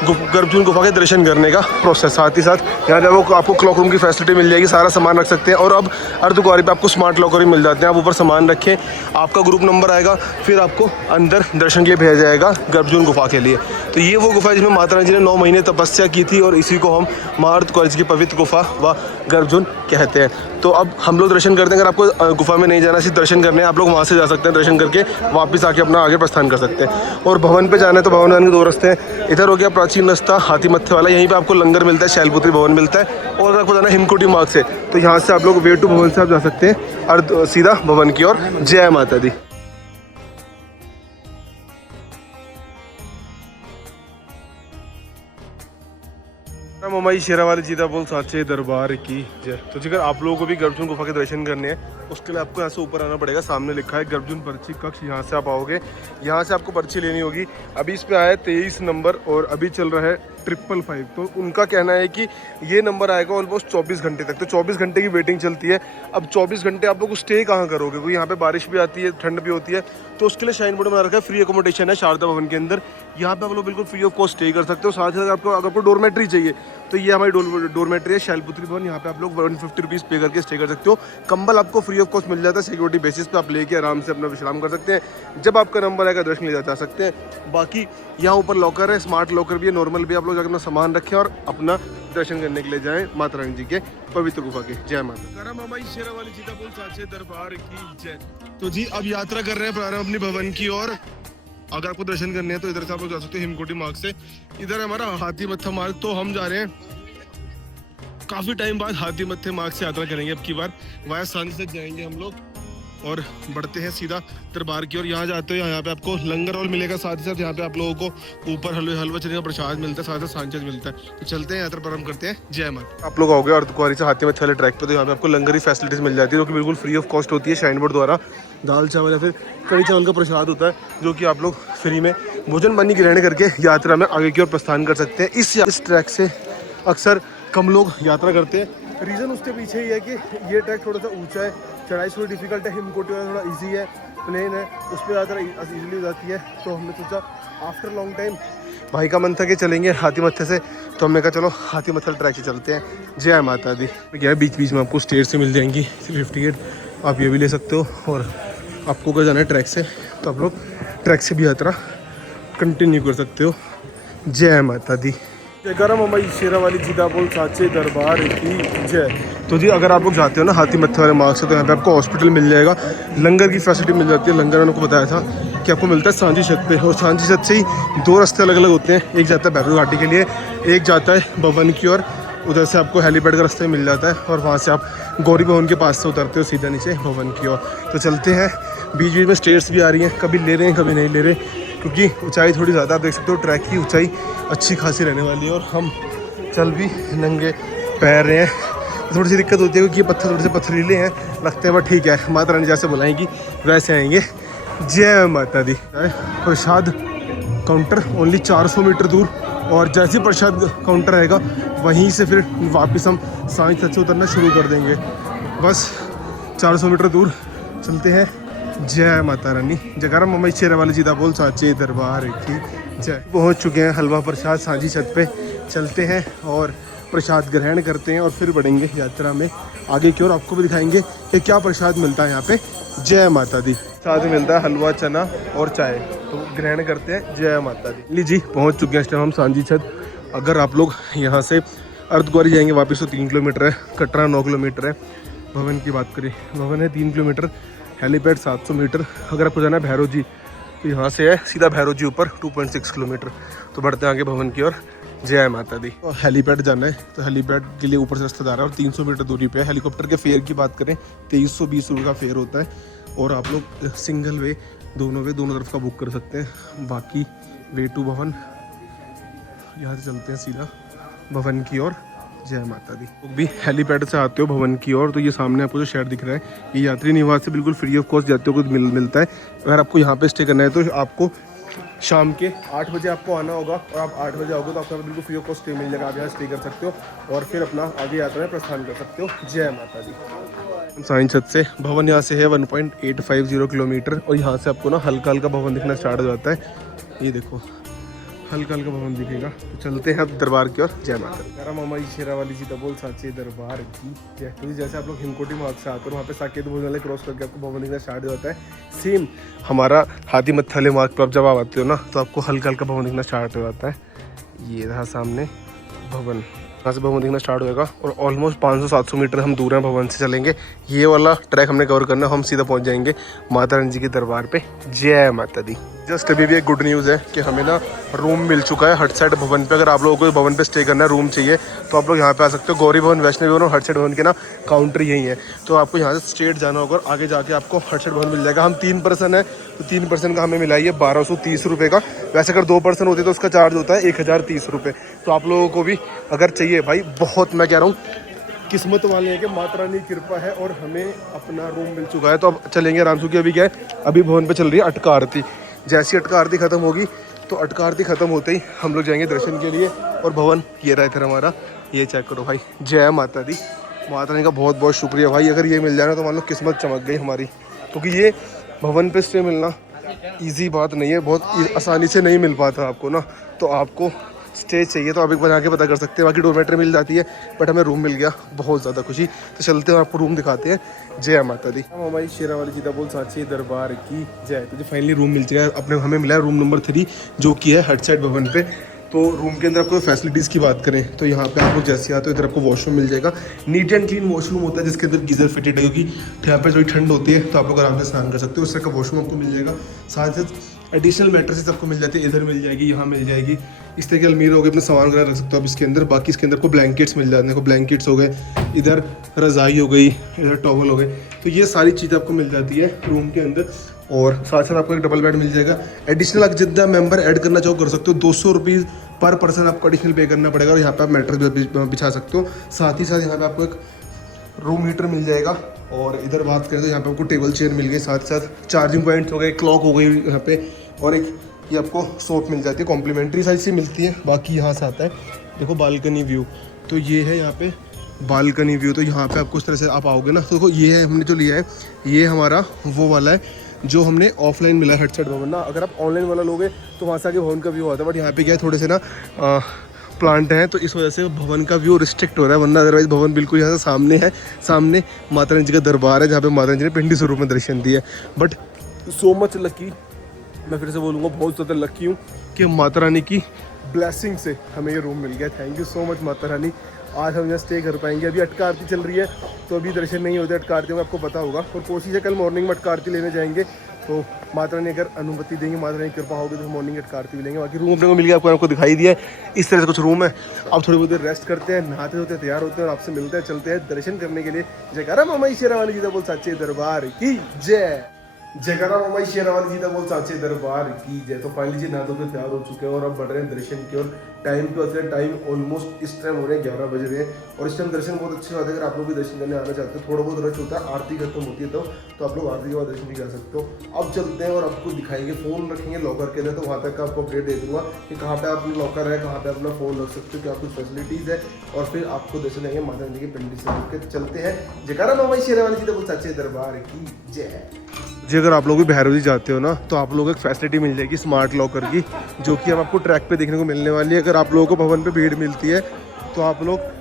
गर्भजून गुफा के दर्शन करने का प्रोसेस। साथ ही साथ यहाँ जब आपको क्लॉक रूम की फैसिलिटी मिल जाएगी, सारा सामान रख सकते हैं। और अब अर्धकुंवारी पे आपको स्मार्ट लॉकर भी मिल जाते हैं, आप ऊपर सामान रखें, आपका ग्रुप नंबर आएगा, फिर आपको अंदर दर्शन के लिए भेजा जाएगा गर्भजून गुफा के लिए। तो ये वो गुफा है जिसमें माता रानी जी ने 9 महीने तपस्या की थी, और इसी को हम माँ अर्धकुंवारी की पवित्र गुफा व गर्भजून कहते हैं। तो अब हम लोग दर्शन करते हैं। अगर आपको गुफा में नहीं जाना, सिर्फ दर्शन करने हैं, आप लोग वहाँ से जा सकते हैं, दर्शन करके वापस आके अपना आगे प्रस्थान कर सकते हैं। और भवन पे जाना है तो भवन जाने के 2 रास्ते हैं। इधर हो गया प्राचीन रास्ता हाथी मत्थे वाला, यहीं पे आपको लंगर मिलता है, शैलपुत्री भवन मिलता है। और अगर आपको जाना है हिमकुटी मार्ग से तो यहाँ से आप लोग वे टू भवन से आप जा सकते हैं और सीधा भवन की ओर। जय माता दी। मामाई शेरा वाली जीदा बोल सांचे दरबार की जय। तो जिगर आप लोगों को भी गर्भजून गुफा के दर्शन करने हैं, उसके लिए आपको यहाँ से ऊपर आना पड़ेगा। सामने लिखा है गर्भजून पर्ची कक्ष, यहाँ से आप आओगे, यहाँ से आपको पर्ची लेनी होगी। अभी इस पे आया है 23 नंबर और अभी चल रहा है 555। तो उनका कहना है कि ये नंबर आएगा ऑलमोस्ट 24 घंटे तक। तो 24 घंटे की वेटिंग चलती है। अब 24 घंटे आप लोग स्टे कहाँ करोगे, क्योंकि यहाँ पे बारिश भी आती है, ठंड भी होती है। तो उसके लिए शाइन बोर्ड में रखा है फ्री अकोमोडेशन है शारदा भवन के अंदर। यहाँ पे आप लोग बिल्कुल फ्री ऑफ कॉस्ट स्टे कर सकते हो। साथ ही साथ आपको अगर आपको डोरमेट्री चाहिए तो ये हमारी डोरमेट्री है शैलपुत्री भवन। यहाँ पे आप लोग 150 रुपीज़ पे करके स्टे कर सकते हो। कंबल आपको फ्री ऑफ कॉस्ट मिल जाता है, सिक्योरिटी बेसिस पे आप लेके आराम से अपना विश्राम कर सकते हैं। जब आपका नंबर आएगा दर्शन ले जा सकते हैं। बाकी यहाँ ऊपर लॉकर है, स्मार्ट लॉकर भी है, नॉर्मल भी। आप लोग जाकर अपना सामान रखें और अपना दर्शन करने के लिए जाएं माता रानी जी के पवित्र गुफा के। जय माता माई शेरावाली सीता बोल साचे दरबार की जय। तो जी अब यात्रा कर रहे हैं प्रारंभ अपनी भवन की ओर। अगर आपको दर्शन करने हैं तो इधर से आप लोग जा सकते हो हिमकोटी मार्ग से। इधर हमारा हाथी मत्था मार्ग, तो हम जा रहे हैं काफी टाइम बाद हाथी मत्थे मार्ग से यात्रा करेंगे। अब की बार वाया सांझ से जाएंगे हम लोग और बढ़ते हैं सीधा दरबार की ओर। यहाँ जाते हो यहाँ पे आपको लंगर रोल मिलेगा, साथ ही साथ यहाँ पे आप लोगों को ऊपर हलवा चने का प्रसाद मिलता है, साथ ही सांचज मिलता है। तो चलते हैं यात्रा प्रारंभ करते हैं। जय माता। आप लोग आओगे अर्धकुंवारी से हाथी मत्थे वाले ट्रैक पे, तो यहाँ पे आपको लंगर की फैसिलिटीज मिल जाती है, जो कि बिल्कुल फ्री ऑफ कॉस्ट होती है शाइन बोर्ड द्वारा। दाल चावल या फिर कड़ी चावल का प्रसाद होता है, जो कि आप लोग फ्री में भोजन पानी ग्रहण करके यात्रा में आगे की ओर प्रस्थान कर सकते हैं। इस ट्रैक से अक्सर कम लोग यात्रा करते हैं। रीज़न उसके पीछे ही है कि ये ट्रैक थोड़ा सा ऊंचा है, चढ़ाई थोड़ी डिफिकल्ट है। हिमकोटी वाला थोड़ा इजी है, प्लेन है, उस पर यात्रा इजीली हो जाती है। तो हमने सोचा आफ्टर लॉन्ग टाइम भाई का मन था कि चलेंगे हाथी मत्थे से, तो हमने कहा चलो हाथी मत्थे ट्रैक से चलते हैं। जय माता दी। क्या है बीच बीच में आपको स्टेयर से मिल जाएंगी लिफ्ट टिकट, आप ये भी ले सकते हो। और आपको अगर जाना है ट्रैक से तो आप लोग ट्रैक से भी यात्रा कंटिन्यू कर सकते हो। जय माता दी। जयकारा मम्मा शेरावाली सीता बोल साचे दरबार की जय। तो जी अगर आप लोग जाते हो ना हाथी मत्थे वाले मार्ग से, तो यहाँ पे आपको हॉस्पिटल मिल जाएगा, लंगर की फैसिलिटी मिल जाती है। लंगर मैंने आपको बताया था कि आपको मिलता है सांझी छत पे, और सांझी छत से ही दो रास्ते अलग अलग होते हैं। एक जाता है भैरव घाटी के लिए, एक जाता है भवन की ओर। उधर से आपको हेलीपैड का रास्ता मिल जाता है और वहाँ से आप गौरी भवन के पास से उतरते हो सीधा नीचे भवन की ओर। तो चलते हैं, बीच बीच में स्टेयर्स भी आ रही हैं, कभी ले रहे हैं कभी नहीं ले रहे, क्योंकि ऊंचाई थोड़ी ज़्यादा आप देख सकते हो। ट्रैक की ऊंचाई अच्छी खासी रहने वाली है और हम चल भी नंगे पैर रहे हैं। थोड़ी सी दिक्कत होती है क्योंकि ये पत्थर थोड़े से पथरीले हैं लगते हैं, बट ठीक है, माता रानी जैसे बुलाएंगी वैसे आएंगे। जय माता दी। प्रसाद काउंटर ओनली 400 मीटर दूर, और जैसे प्रसाद काउंटर रहेगा वहीं से फिर वापस हम सांझ छत से उतरना शुरू कर देंगे। बस 400 मीटर दूर चलते हैं। जय माता रानी। जयकारा मम्मा शेरावाली सीता बोल साचे दरबार की जय। पहुंच चुके हैं हलवा प्रसाद सांझी छत पे। चलते हैं और प्रसाद ग्रहण करते हैं और फिर बढ़ेंगे यात्रा में आगे की ओर। आपको भी दिखाएंगे कि क्या प्रसाद मिलता है यहाँ पे। जय माता दी। साथ में मिलता है हलवा चना और चाय, तो ग्रहण करते हैं। जय माता दी। लीजिए पहुँच चुके हैं इस टाइम हम सांझी छत। अगर आप लोग यहाँ से अर्धकुंवारी जाएंगे वापस तो 3 किलोमीटर है, कटरा 9 किलोमीटर है। भवन की बात करें, भवन है 3 किलोमीटर, हेलीपैड 700 मीटर। अगर आपको जाना है भैरव जी तो यहाँ से है सीधा भैरव जी ऊपर 2.6 किलोमीटर। तो बढ़ते हैं आगे भवन की ओर। जय माता दी। तो हेलीपैड जाना है तो हेलीपैड के लिए ऊपर से रास्ता जा रहा है और 300 मीटर दूरी पे है। हेलीकॉप्टर के फेयर की बात करें 2320 रुपये का फेयर होता है, और आप लोग सिंगल वे दोनों तरफ का बुक कर सकते हैं। बाकी वे टू भवन, यहाँ से चलते हैं सीधा भवन की ओर। जय माता दी। तो भी हेलीपैड से आते हो भवन की ओर तो ये सामने आपको जो शहर दिख रहा है, ये यात्री निवास से बिल्कुल फ्री ऑफ कॉस्ट यात्रियों को मिलता है। अगर आपको यहाँ पे स्टे करना है तो आपको शाम के 8 बजे आपको आना होगा, और आप 8 बजे आओगे तो आपको बिल्कुल फ्री ऑफ कॉस्ट स्टे मिल जाएगा। आप यहाँ स्टे कर सकते हो और फिर अपना आगे यात्रा में प्रस्थान कर सकते हो। जय माता दी। सांझी छत से भवन यहाँ से है 1.850 किलोमीटर, और यहाँ से आपको ना हल्का हल्का भवन दिखना स्टार्ट हो जाता है। ये देखो हल्का हल्का भवन दिखेगा। तो चलते हैं अब दरबार की ओर। जय माता दी। मामा शेरावाली सीता बोल साचे दरबार की जय। तो जैसे आप लोग हिमकोटी मार्ग से आते हो वहाँ पे साकेत भोजन वाले क्रॉस करके आपको भवन दिखना स्टार्ट हो जाता है। सेम हमारा हाथी मत्थे वाले मार्ग पर आप जब आप आते हो ना तो आपको हल्का हल्का भवन दिखना स्टार्ट हो जाता है। ये रहा सामने भवन, यहाँ से भवन दिखना स्टार्ट होगा और ऑलमोस्ट 500-700 मीटर हम दूर हैं भवन से चलेंगे। ये वाला ट्रैक हमने कवर करना, हम सीधा पहुँच जाएंगे माता रानी जी के दरबार पे। जय माता दी। जस्ट अभी भी एक गुड न्यूज़ है कि हमें ना रूम मिल चुका है हट साइड भवन पे। अगर आप लोगों को भवन पे स्टे करना है, रूम चाहिए, तो आप लोग यहाँ पे आ सकते हो। गौरी भवन, वैष्णवी भवन और हट साइड भवन के ना काउंटर यही है। तो आपको यहाँ से स्ट्रेट जाना होगा और आगे जाके आपको हट साइड भवन मिल जाएगा। हम 3 पर्सन है तो 3 पर्सन का हमें मिला है 1230 रुपये का। वैसे अगर 2 पर्सन होते तो उसका चार्ज होता है 1030 रुपये। तो आप लोगों को भी अगर चाहिए भाई, बहुत मैं कह रहा हूँ किस्मत वाले हैं कि माता रानी की कृपा है और हमें अपना रूम मिल चुका है। तो अब चलेंगे आराम से। अभी क्या है, अभी भवन पे चल रही है अटका आरती। जैसी अटका आरती खत्म होगी तो अटका आरती खत्म होते ही हम लोग जाएंगे दर्शन के लिए। और भवन ये रहा इधर हमारा, ये चेक करो भाई। जय माता दी। माता रानी का बहुत बहुत शुक्रिया भाई, अगर ये मिल जाए ना तो मान लो किस्मत चमक गई हमारी, क्योंकि ये भवन पे स्टे मिलना इजी बात नहीं है, बहुत आसानी से नहीं मिल पाता आपको ना। तो आपको स्टे चाहिए तो आप एक बार आके पता कर सकते हैं। बाकी डोरमेट्री मिल जाती है, बट हमें रूम मिल गया, बहुत ज़्यादा खुशी। तो चलते हैं आपको रूम दिखाते हैं। जय माता दी। हम हमारी शेरावाली सीता बोल साचे दरबार की जय। तो जो फाइनली रूम मिल गया अपने, हमें मिला है रूम नंबर 3 जो कि है हट साइड भवन पे। तो रूम के अंदर आपको फैसिलिटीज़ की बात करें तो यहाँ पे आप लोग जैसे आते हो इधर आपको वॉशरूम मिल जाएगा। नीट एंड क्लीन वॉशरूम होता है जिसके अंदर गीजर फिटेड है, क्योंकि यहाँ पे थोड़ी ठंड होती है तो आप लोग आराम से स्नान कर सकते हो। उस तरह का वॉशरूम आपको मिल जाएगा। साथ साथ एडिशनल मैट्रेसेस आपको मिल जाती है, इधर मिल जाएगी, यहाँ मिल जाएगी। इस तरह के अलमीरा हो गए, अपने सामान वगैरह रख सकते हो आप इसके अंदर। बाकी इसके अंदर को ब्लैंकेट्स मिल जाते हैं, को ब्लैंकेट्स हो गए, इधर रज़ाई हो गई, इधर टॉवल हो गए। तो ये सारी चीज़ें आपको मिल जाती है रूम के अंदर। और साथ साथ आपको एक डबल बेड मिल जाएगा। एडिशनल आप जितना मेंबर ऐड करना चाहो कर सकते हो। 200 रुपीज़ पर पर्सन आपको एडिशनल पे करना पड़ेगा। और यहाँ पे आप मैट्रेस बिछा सकते हो। साथ ही साथ यहाँ पे आपको एक रूम हीटर मिल जाएगा। और इधर बात करें तो यहाँ पे आपको टेबल चेयर मिल गई, साथ साथ चार्जिंग पॉइंट्स हो गए, क्लॉक हो गई यहाँ पे, और एक ये आपको सोप मिल जाती है, कॉम्प्लीमेंट्री साइज से मिलती है। बाकी यहाँ से आता है देखो बालकनी व्यू, तो ये है यहाँ पे बालकनी व्यू। तो यहाँ पे आपको इस तरह से आप आओगे ना तो देखो ये है हमने जो लिया है, ये हमारा वो वाला है जो हमने ऑफलाइन मिला है हट साइड भवन ना। अगर आप ऑनलाइन वाला लोगे तो वहाँ से आगे भवन का व्यू आता है, बट यहाँ पे क्या है थोड़े से ना प्लांट हैं तो इस वजह से भवन का व्यू रिस्ट्रिक्ट हो रहा है, वरना अदरवाइज भवन बिल्कुल यहाँ से सामने है। सामने माता रानी जी का दरबार है जहाँ पे माता रानी जी ने पिंडी स्वरूप में दर्शन दिया है। बट सो मच लकी, मैं फिर से बोलूँगा बहुत ज़्यादा लकी हूँ कि माता रानी की ब्लेसिंग से हमें ये रूम मिल गया। Thank you so much Mata Rani. आज हम यहाँ स्टे कर पाएंगे। अभी अटका आरती चल रही है तो अभी दर्शन नहीं होते अटका आरती में, आपको पता होगा। और कोशिश है कल मॉर्निंग में अटका आरती लेने जाएंगे, तो माता रानी अगर अनुमति देंगे, माता रानी कृपा होगी तो मॉर्निंग अटका आरती भी लेंगे। बाकी रूम अपने को मिल गया, आपको दिखाई दिया है इस तरह से कुछ रूम है। अब थोड़ी बहुत देर रेस्ट करते हैं, नहाते होते तैयार होते हैं और आपसे मिलते हैं, चलते हैं दर्शन करने के लिए। जयकारा मामा शेरावाली जी बोल साचे दरबार की जय। जयकारा मामा शेरावाली जी बोल साचे दरबार की जय। तो फाइनली जी नहा धो के तैयार हो चुके हैं और अब बढ़ रहे हैं दर्शन की ओर। टाइम पे होते हैं, टाइम ऑलमोस्ट इस टाइम हो रहे हैं 11 बज रहे हैं। और इस टाइम दर्शन बहुत अच्छे होते हैं। अगर आप लोग भी दर्शन करने आना चाहते हो, थोड़ा बहुत रश होता है, आरती खत्म होती है तो आप लोग आरती के बाद दर्शन भी कर सकते हो। अब चलते हैं और आपको दिखाएंगे, फ़ोन रखेंगे लॉकर के लिए, तो वहाँ तक का आपको अपडेट दे दूंगा कि कहाँ पे आप लॉकर है, कहाँ पे अपना फ़ोन रख सकते हो, क्या कुछ फैसिलिटीज़ है। और फिर आपको दर्शन देंगे माता रानी की पिंडी से होकर। चलते हैं। जयकारा मामा शेरावाली जी बोल साचे दरबार की जय। जी अगर आप लोग भी भैरव जी जाते हो ना तो आप लोगों को एक फैसिलिटी मिल जाएगी स्मार्ट लॉकर की, जो कि अब आपको ट्रैक पे देखने को मिलने वाली है। अगर आप लोगों को भवन पे भीड़ मिलती है तो आप लोग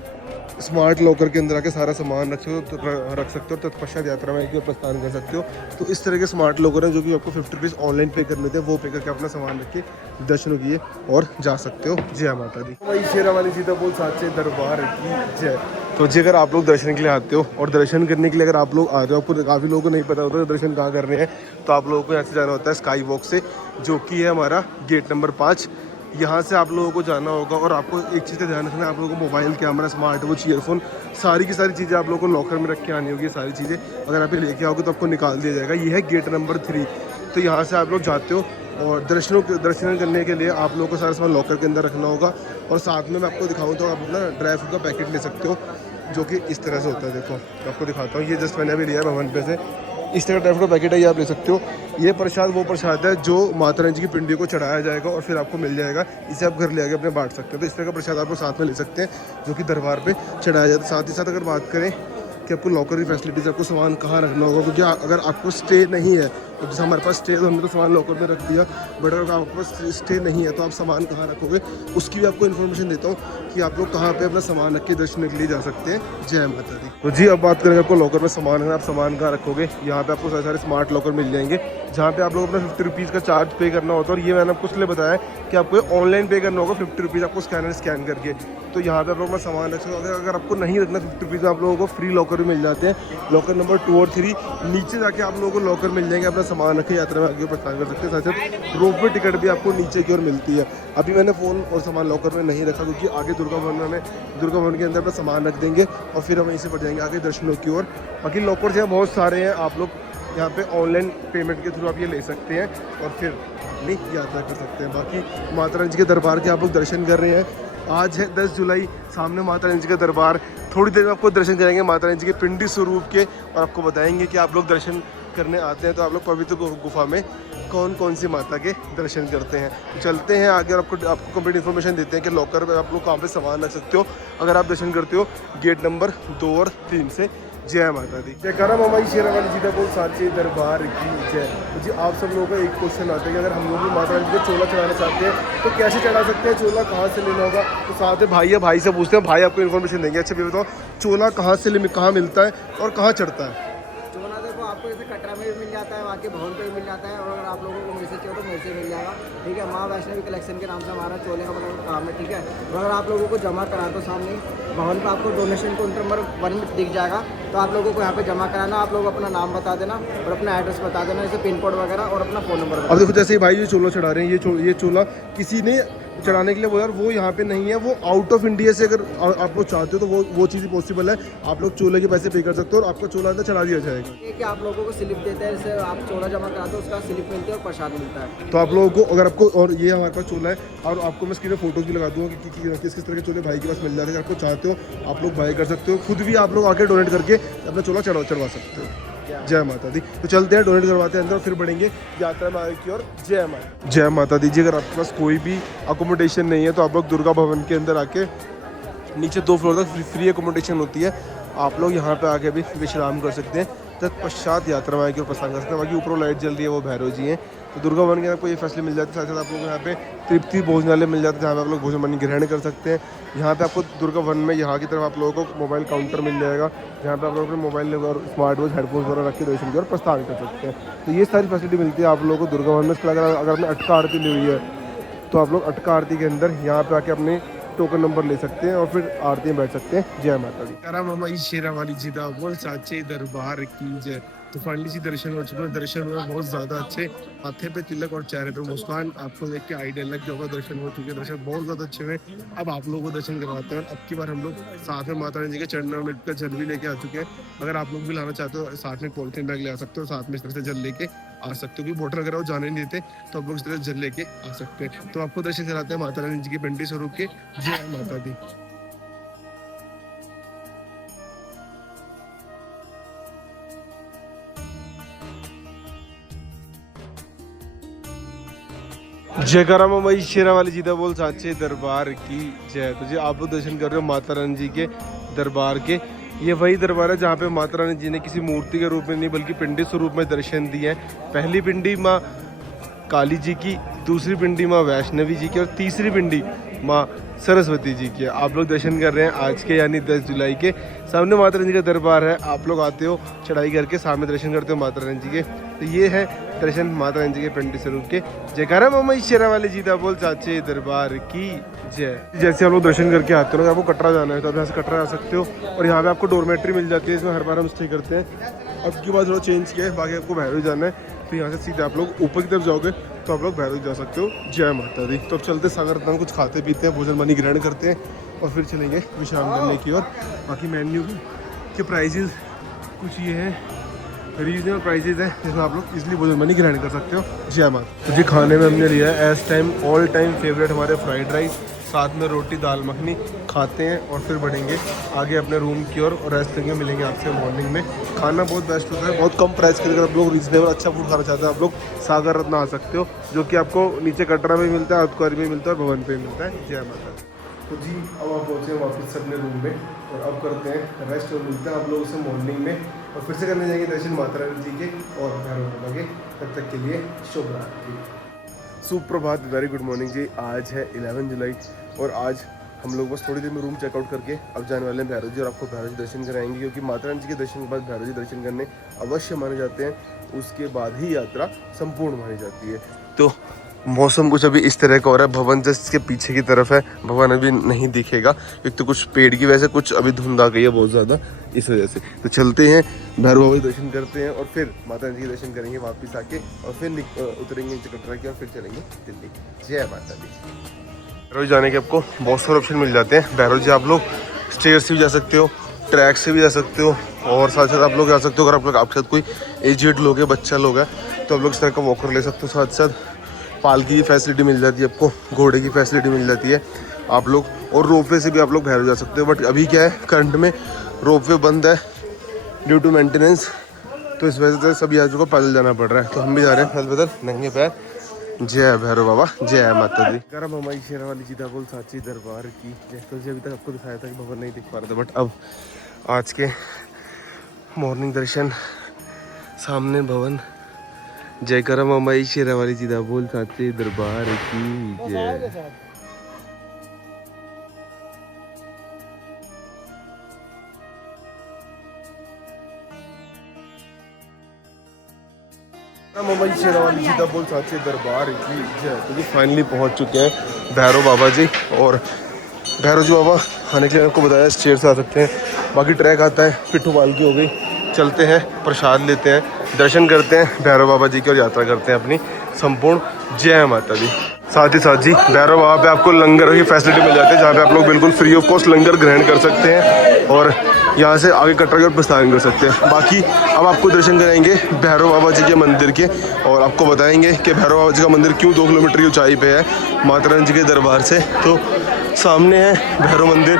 स्मार्ट लॉकर के अंदर आके सारा सामान रख सकते हो, तत्पश्चात यात्रा में आके प्रस्थान कर सकते हो। तो इस तरह के स्मार्ट लॉकर हैं जो कि आपको 50 रुपीज़ ऑनलाइन पे करने थे, वो पे करके अपना सामान रख के दर्शन किए और जा सकते हो। जय माता दी। वही शेरावाली सीता बोल साचे दरबार की जय। तो जी अगर आप लोग दर्शन के लिए आते हो और दर्शन करने के लिए अगर आप लोग आ जाओ, आपको काफ़ी लोगों को नहीं पता होता दर्शन कहाँ करने हैं, तो आप लोगों को यहाँ से जाना होता है स्काई वॉक से, जो कि है हमारा गेट नंबर 5। यहाँ से आप लोगों को जाना होगा। और आपको एक चीज़ का ध्यान रखना है, आप लोगों को mobile camera, smart watch, earphone, सारी की सारी चीज़ें आप लोगों को लॉकर में रख के आनी होगी। सारी चीज़ें अगर आप ये लेके आओगे तो आपको निकाल दिया जाएगा। ये है गेट नंबर 3। तो यहाँ से आप लोग जाते हो और दर्शन करने के लिए आप लोगों को सारा सामान लॉकर के अंदर रखना होगा। और साथ में मैं आपको दिखाऊँ तो आप अपना ड्राई फ्रूट का पैकेट ले सकते हो, जो कि इस तरह से होता है। देखो मैं आपको दिखाता हूँ, ये जस्ट मैंने अभी लिया है भवन पे से। इस तरह का ड्राई फ्रूट का पैकेट है, ये आप ले सकते हो। ये प्रसाद वो प्रसाद है जो माता रानी जी की पिंडी को चढ़ाया जाएगा और फिर आपको मिल जाएगा। इसे आप घर ले आके अपने बांट सकते हो। तो इस तरह का प्रसाद आप लोग साथ में ले सकते हैं जो कि दरबार पे चढ़ाया जाता है। साथ ही साथ अगर बात करें कि आपको लॉकर की फैसिलिटीज़, आपको सामान कहाँ रखना होगा, क्योंकि अगर आपको स्टे नहीं है तो जैसे हमारे पास स्टे है तो हमने तो सामान लॉकर में रख दिया, बट अगर आपके पास स्टे नहीं है तो आप सामान कहाँ रखोगे उसकी भी आपको इन्फॉर्मेशन देता हूँ कि आप लोग कहाँ पे अपना सामान रख के दर्शन के लिए जा सकते हैं। जय माता दी। तो जी अब बात करेंगे आपको लॉकर में सामान है, आप सामान कहाँ रखोगे। यहाँ पे आपको सारे स्मार्ट लॉकर मिल जाएंगे जहाँ पे आप लोग अपना 50 रुपीज़ का चार्ज पे करना होता है। और ये मैंने आपको इसलिए बताया कि आपको ऑनलाइन पे करना होगा 50 रुपीज़ आपको स्कैन करके। तो यहाँ पे आप लोग अपना सामान रख सकते हो। अगर आपको नहीं रखना 50 रुपीज़ में आप लोगों को फ्री लॉकर भी मिल जाते हैं। लॉकर नंबर 2 और 3 नीचे जाके आप लोगों को लॉकर मिल जाएंगे, अपना सामान रखे यात्रा में आगे प्रस्थान कर सकते हैं। साथ साथ रोपवे टिकट भी आपको नीचे की ओर मिलती है। अभी मैंने फ़ोन और सामान लॉकर में नहीं रखा क्योंकि आगे दुर्गा भवन के अंदर अपना सामान रख देंगे और फिर हम वहीं से बढ़ जाएंगे आगे दर्शनों की ओर। बाकी लॉकर जो है बहुत सारे हैं, आप लोग यहाँ पे ऑनलाइन पेमेंट के थ्रू आप ये ले सकते हैं और फिर अपनी यात्रा कर सकते हैं। बाकी माता रानी जी के दरबार के आप लोग दर्शन कर रहे हैं। आज है 10 जुलाई, सामने माता रानी जी का दरबार। थोड़ी देर में आपको दर्शन करेंगे माता रानी जी के पिंडी स्वरूप के और आपको बताएंगे कि आप लोग दर्शन करने आते हैं तो आप लोग पवित्र गुफा में कौन कौन सी माता के दर्शन करते हैं। तो चलते हैं आगे और आपको कंप्लीट इन्फॉर्मेशन देते हैं कि लॉकर में आप लोग कहाँ पे सामान रख सकते हो अगर आप दर्शन करते हो गेट नंबर 2 और 3 से। जय माता दी। जयकारा मामा जी शेरा वाली जीदा बोल साचे दरबार की जय। तो जी आप सब लोगों का एक क्वेश्चन आता है कि अगर हम लोग भी माता रानी को चोला चढ़ाना चाहते हैं तो कैसे चढ़ा सकते हैं, चोला कहाँ से लेना होगा। तो साथ में भाई है, भाई से पूछते हैं, भाई आपको इन्फॉर्मेशन देंगे। अच्छा भी बताओ चोला कहाँ मिलता है और कहाँ चढ़ता है। चोला देखो आपको जैसे कटरा में भी मिल जाता है, वहाँ के भवन पे भी मिल जाता है, और अगर आप लोगों को मेरे से चाहिए तो मेरे से मिल जाएगा। ठीक है, माँ वैष्णवी कलेक्शन के नाम से हमारा चोले का मतलब काम है। ठीक है, और अगर आप लोगों को जमा करा दो सामने भवन पे आपको डोनेशन काउंटर नंबर 1 में दिख जाएगा, तो आप लोगों को यहाँ पे जमा कराना। आप लोग अपना नाम बता देना और अपना एड्रेस बता देना, जैसे पिन कोड वगैरह और अपना फ़ोन नंबर। अब देखो जैसे भाई ये चोला चढ़ा रहे हैं, ये चोला किसी ने चढ़ाने के लिए बोला, वो यहाँ पे नहीं है, वो आउट ऑफ इंडिया से अगर आप लोग चाहते हो तो वो चीज़ पॉसिबल है। आप लोग चोले के पैसे पे कर सकते हो और आपका चोला अंदर चढ़ा दिया जाएगा। ये कि आप लोगों को स्लिप देते हैं, जैसे आप चोला जमा कराते हो उसका स्लिप मिलती है और प्रसाद मिलता है। तो आप लोगों को अगर आपको, और ये हमारे पास चोला है और आपको मैं स्क्रीन में फोटोज भी लगा दूंगा कि किस किस तरह के चोले भाई के पास मिल जाते हैं। अगर आपको चाहते हो आप लोग बाय कर सकते हो, खुद भी आप लोग आके डोनेट करके अपना चोला चढ़वा सकते हो। जय माता दी। तो चलते हैं, डोनेट करवाते हैं अंदर और फिर बढ़ेंगे यात्रा में आगे की ओर। जय माता दी जी। अगर आपके पास कोई भी अकोमोडेशन नहीं है तो आप लोग दुर्गा भवन के अंदर आके नीचे 2 फ्लोर तक फ्री अकोमोडेशन होती है, आप लोग यहाँ पे आके भी विश्राम कर सकते हैं। तत्पश्चात यात्रा में आगे और प्रस्थान कर सकते हैं। बाकी ऊपर लाइट जल रही है वो भैरव जी हैं। तो दुर्गा भवन के अंदर आपको ये फैसले मिल जाते हैं। साथ साथ आप लोग यहाँ पे तृप्ति भोजनालय मिल जाता है जहाँ पे आप लोग भोजन पानी ग्रहण कर सकते हैं। यहाँ पे आपको दुर्गा भवन में यहाँ की तरफ आप लोगों को मोबाइल काउंटर मिल जाएगा जहाँ पे आप लोग अपने मोबाइल और स्मार्ट वॉच हेडफोन वगैरह रख के दर्शन की और प्रस्थान कर सकते हैं। तो ये सारी फैसिलिटी मिलती है आप लोगों को दुर्गा भवन में। इसके अगर आपने अटका आरती ली हुई है तो आप लोग अटका आरती के अंदर यहाँ पे आके अपने टोकन नंबर ले सकते हैं और फिर आरती में बैठ सकते हैं। जय माता दी। जयकारा मामा जी शेरा वाली जीदा बोल साचे दरबार की जय। तो फाइनली जी दर्शन हो चुके हैं। दर्शन हुए बहुत ज़्यादा अच्छे, माथे पे तिलक और चेहरे पे मुस्कान आपको देख के आइडिया लग गया होगा। दर्शन हो चुके हैं, दर्शन बहुत ज़्यादा अच्छे हुए। अब आप लोगों को दर्शन करवाते हैं। अब की बार हम लोग साथ में माता रानी जी के चरणों में का जल भी लेके आ चुके हैं। अगर आप लोग भी लाना चाहते हो साथ में पॉलिथीन बैग ले आ सकते हो, साथ में इस तरह से जल लेके आ सकते हो, क्योंकि बोतल वगैरह वो जाने नहीं देते, तो आप लोग इस तरह जल लेके आ सकते हैं। तो आपको दर्शन कराते हैं माता रानी जी के पिंडी स्वरूप के। जय माता दी। जयकारा मामा जी शेरा वाली जीदा बोल साचे दरबार की जय। तो जी आप लोग दर्शन कर रहे हो माता रानी जी के दरबार के। ये वही दरबार है जहाँ पे माता रानी जी ने किसी मूर्ति के रूप में नहीं बल्कि पिंडी स्वरूप में दर्शन दिए हैं। पहली पिंडी माँ काली जी की, दूसरी पिंडी माँ वैष्णवी जी की और तीसरी पिंडी माँ सरस्वती जी की। आप लोग दर्शन कर रहे हैं आज के यानी 10 जुलाई के। सामने माता रानी जी का दरबार है, आप लोग आते हो चढ़ाई करके सामने दर्शन करते हो माता रानी जी के। तो ये है दर्शन माता रानी जी के पिंडी स्वरूप के। जयकारा मामा शेरा वाले जीदा बोल साचे दरबार की जय। जैसे हम लोग दर्शन करके आते हो, आपको कटरा जाना है तो आप यहाँ से कटरा आ सकते हो और यहाँ पे आपको डोरमेट्री मिल जाती है, इसमें हर बार हम स्टे करते हैं। अब की बात थोड़ा चेंज किया है, बाकी आपको भैरव जाना है तो यहाँ से सीधे आप लोग ऊपर की तरफ जाओगे तो आप लोग भैरव जा सकते हो। जय माता दी। तो अब चलते सागर रत्न कुछ खाते पीते हैं, भोजन पानी ग्रहण करते हैं और फिर चलेंगे विश्राम करने की ओर। बाकी मेन्यू के प्राइजेज कुछ ये हैं, रीजनेबल प्राइजेज है जिसमें आप लोग इसलिए भोजन पानी ग्रहण कर सकते हो। जय माता। तो जी खाने में हमने लिया है S time all time favourite हमारे फ्राइड राइस, साथ में रोटी दाल मखनी खाते हैं और फिर बढ़ेंगे आगे अपने रूम की ओर और रेस्ट लेंगे। मिलेंगे आपसे मॉर्निंग में। खाना बहुत बेस्ट होता है, बहुत कम प्राइस के। अगर आप लोग रीजनेबल अच्छा फूड खाना चाहते हैं आप लोग सागर रत्न आ सकते हो, जो कि आपको नीचे कटरा में मिलता है, अर्धकुआरी में मिलता है और भवन पे मिलता है। जय माता। तो जी अब आप पहुँचे हैं वापस अपने रूम में और अब करते हैं रेस्ट और मिलते हैं आप लोगों से मॉर्निंग में और फिर से करने जाएंगे दर्शन माता रानी जी के और भैरव बाबा के। तब तक के लिए शुभ रात्रि, सुप्रभात, वेरी गुड मॉर्निंग जी। आज है 11 जुलाई और आज हम लोग बस थोड़ी देर में रूम चेकआउट करके अब जाने वाले हैं भैरव जी और आपको भैरव जी दर्शन कराएंगे, क्योंकि माता रानी जी के दर्शन के बाद भैरव जी दर्शन करने अवश्य माने जाते हैं, उसके बाद ही यात्रा संपूर्ण मानी जाती है। तो मौसम कुछ अभी इस तरह का हो रहा है, भवन जस्ट के पीछे की तरफ है, भवन अभी नहीं दिखेगा एक तो कुछ पेड़ की वजह से, कुछ अभी धुंध आ गई है बहुत ज़्यादा इस वजह से। तो चलते हैं भैरव बाबा के दर्शन करते हैं और फिर माता रानी जी के दर्शन करेंगे वापस आके और फिर उतरेंगे नीचे कटरा की और फिर चलेंगे दिल्ली। जय माता दी। भैरव जी जाने के आपको बहुत सारे ऑप्शन मिल जाते हैं। भैरव जी आप लोग स्टेयर से भी जा सकते हो, ट्रैक से भी जा सकते हो और साथ साथ आप लोग जा सकते हो अगर आप लोग आपके साथ कोई एजेड लोग है, बच्चा लोग है तो आप लोग इस तरह का वॉकर ले सकते हो। साथ साथ पालकी की फैसिलिटी मिल जाती है आपको, घोड़े की फैसिलिटी मिल जाती है आप लोग, और रोपवे से भी आप लोग भैरव जा सकते हो। बट अभी क्या है, करंट में रोपवे बंद है ड्यू टू मेंटेनेंस, तो इस वजह से सब यात्रियों को पैदल जाना पड़ रहा है। तो हम भी जा रहे हैं पैदल पैदल नंगे पैर। जय भैरव बाबा, जय माता दी। करम हमारी शेरावाली जीदा बोल साची दरबार की जय। तो अभी तक आपको दिखाया था कि भवन नहीं दिख पा रहा था, बट अब आज के मॉर्निंग दर्शन, सामने भवन। जय करम हमारी शेरावाली जीदा बोल साची दरबार की जय। मुंबई शेरावाली जीदा बोल साचे दरबार की जय। तो जी फाइनली पहुंच चुके हैं भैरव बाबा जी। और भैरव जी बाबा आने के लिए आपको बताया स्टेयर से आ सकते हैं, बाकी ट्रैक आता है, पिट्ठू पालकी हो गई। चलते हैं, प्रसाद लेते हैं, दर्शन करते हैं भैरव बाबा जी की और यात्रा करते हैं अपनी संपूर्ण। जय माता दी। साथ ही साथ जी भैरव बाबा पे आपको लंगर की फैसिलिटी मिल जाती है, जहाँ पे आप लोग बिल्कुल फ्री ऑफ कॉस्ट लंगर ग्रहण कर सकते हैं और यहाँ से आगे कटरा की ओर प्रस्थान कर सकते हैं। बाकी अब आपको दर्शन कराएंगे भैरव बाबा जी के मंदिर के और आपको बताएंगे कि भैरव बाबा जी का मंदिर क्यों 2 किलोमीटर की ऊंचाई पे है माता रानी जी के दरबार से। तो सामने है भैरव मंदिर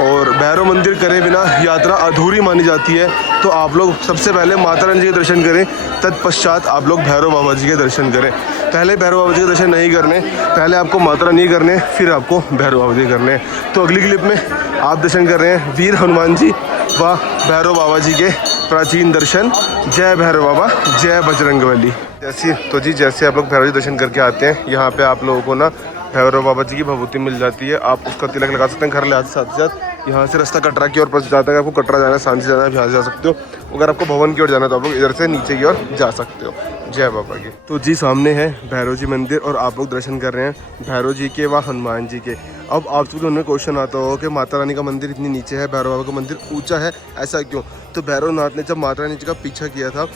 और भैरव मंदिर करे बिना यात्रा अधूरी मानी जाती है। तो आप लोग सबसे पहले माता रानी जी के दर्शन करें, तत्पश्चात आप लोग भैरव बाबा जी के दर्शन करें। पहले भैरव बाबा जी के दर्शन नहीं करने, पहले आपको माता रानी करने, फिर आपको भैरव बाबा जी करने। तो अगली क्लिप में आप दर्शन कर रहे हैं वीर हनुमान जी व भैरव बाबा जी के प्राचीन दर्शन। जय भैरव बाबा, जय बजरंगबली। जैसे आप लोग भैरव जी दर्शन करके आते हैं, यहाँ पे आप लोगों को ना भैरव बाबा जी की भभूति मिल जाती है। आप उसका तिलक लगा सकते हैं घर ले आते साथ साथ। यहाँ से रास्ता कटरा की ओर बस जाता है, आपको कटरा जाना है, सांची जाना है, यहाँ से जा सकते हो। अगर आपको भवन की ओर जाना है तो आप लोग इधर से नीचे की ओर जा सकते हो। जय बाबा की। तो जी सामने है भैरव जी मंदिर और आप लोग दर्शन कर रहे हैं भैरव जी के व हनुमान जी के। अब आपके उन्हें क्वेश्चन आता हो कि माता रानी का मंदिर इतनी नीचे है, भैरव बाबा का मंदिर ऊंचा है, ऐसा क्यों? तो भैरव नाथ ने जब माता रानी जी का पीछा किया था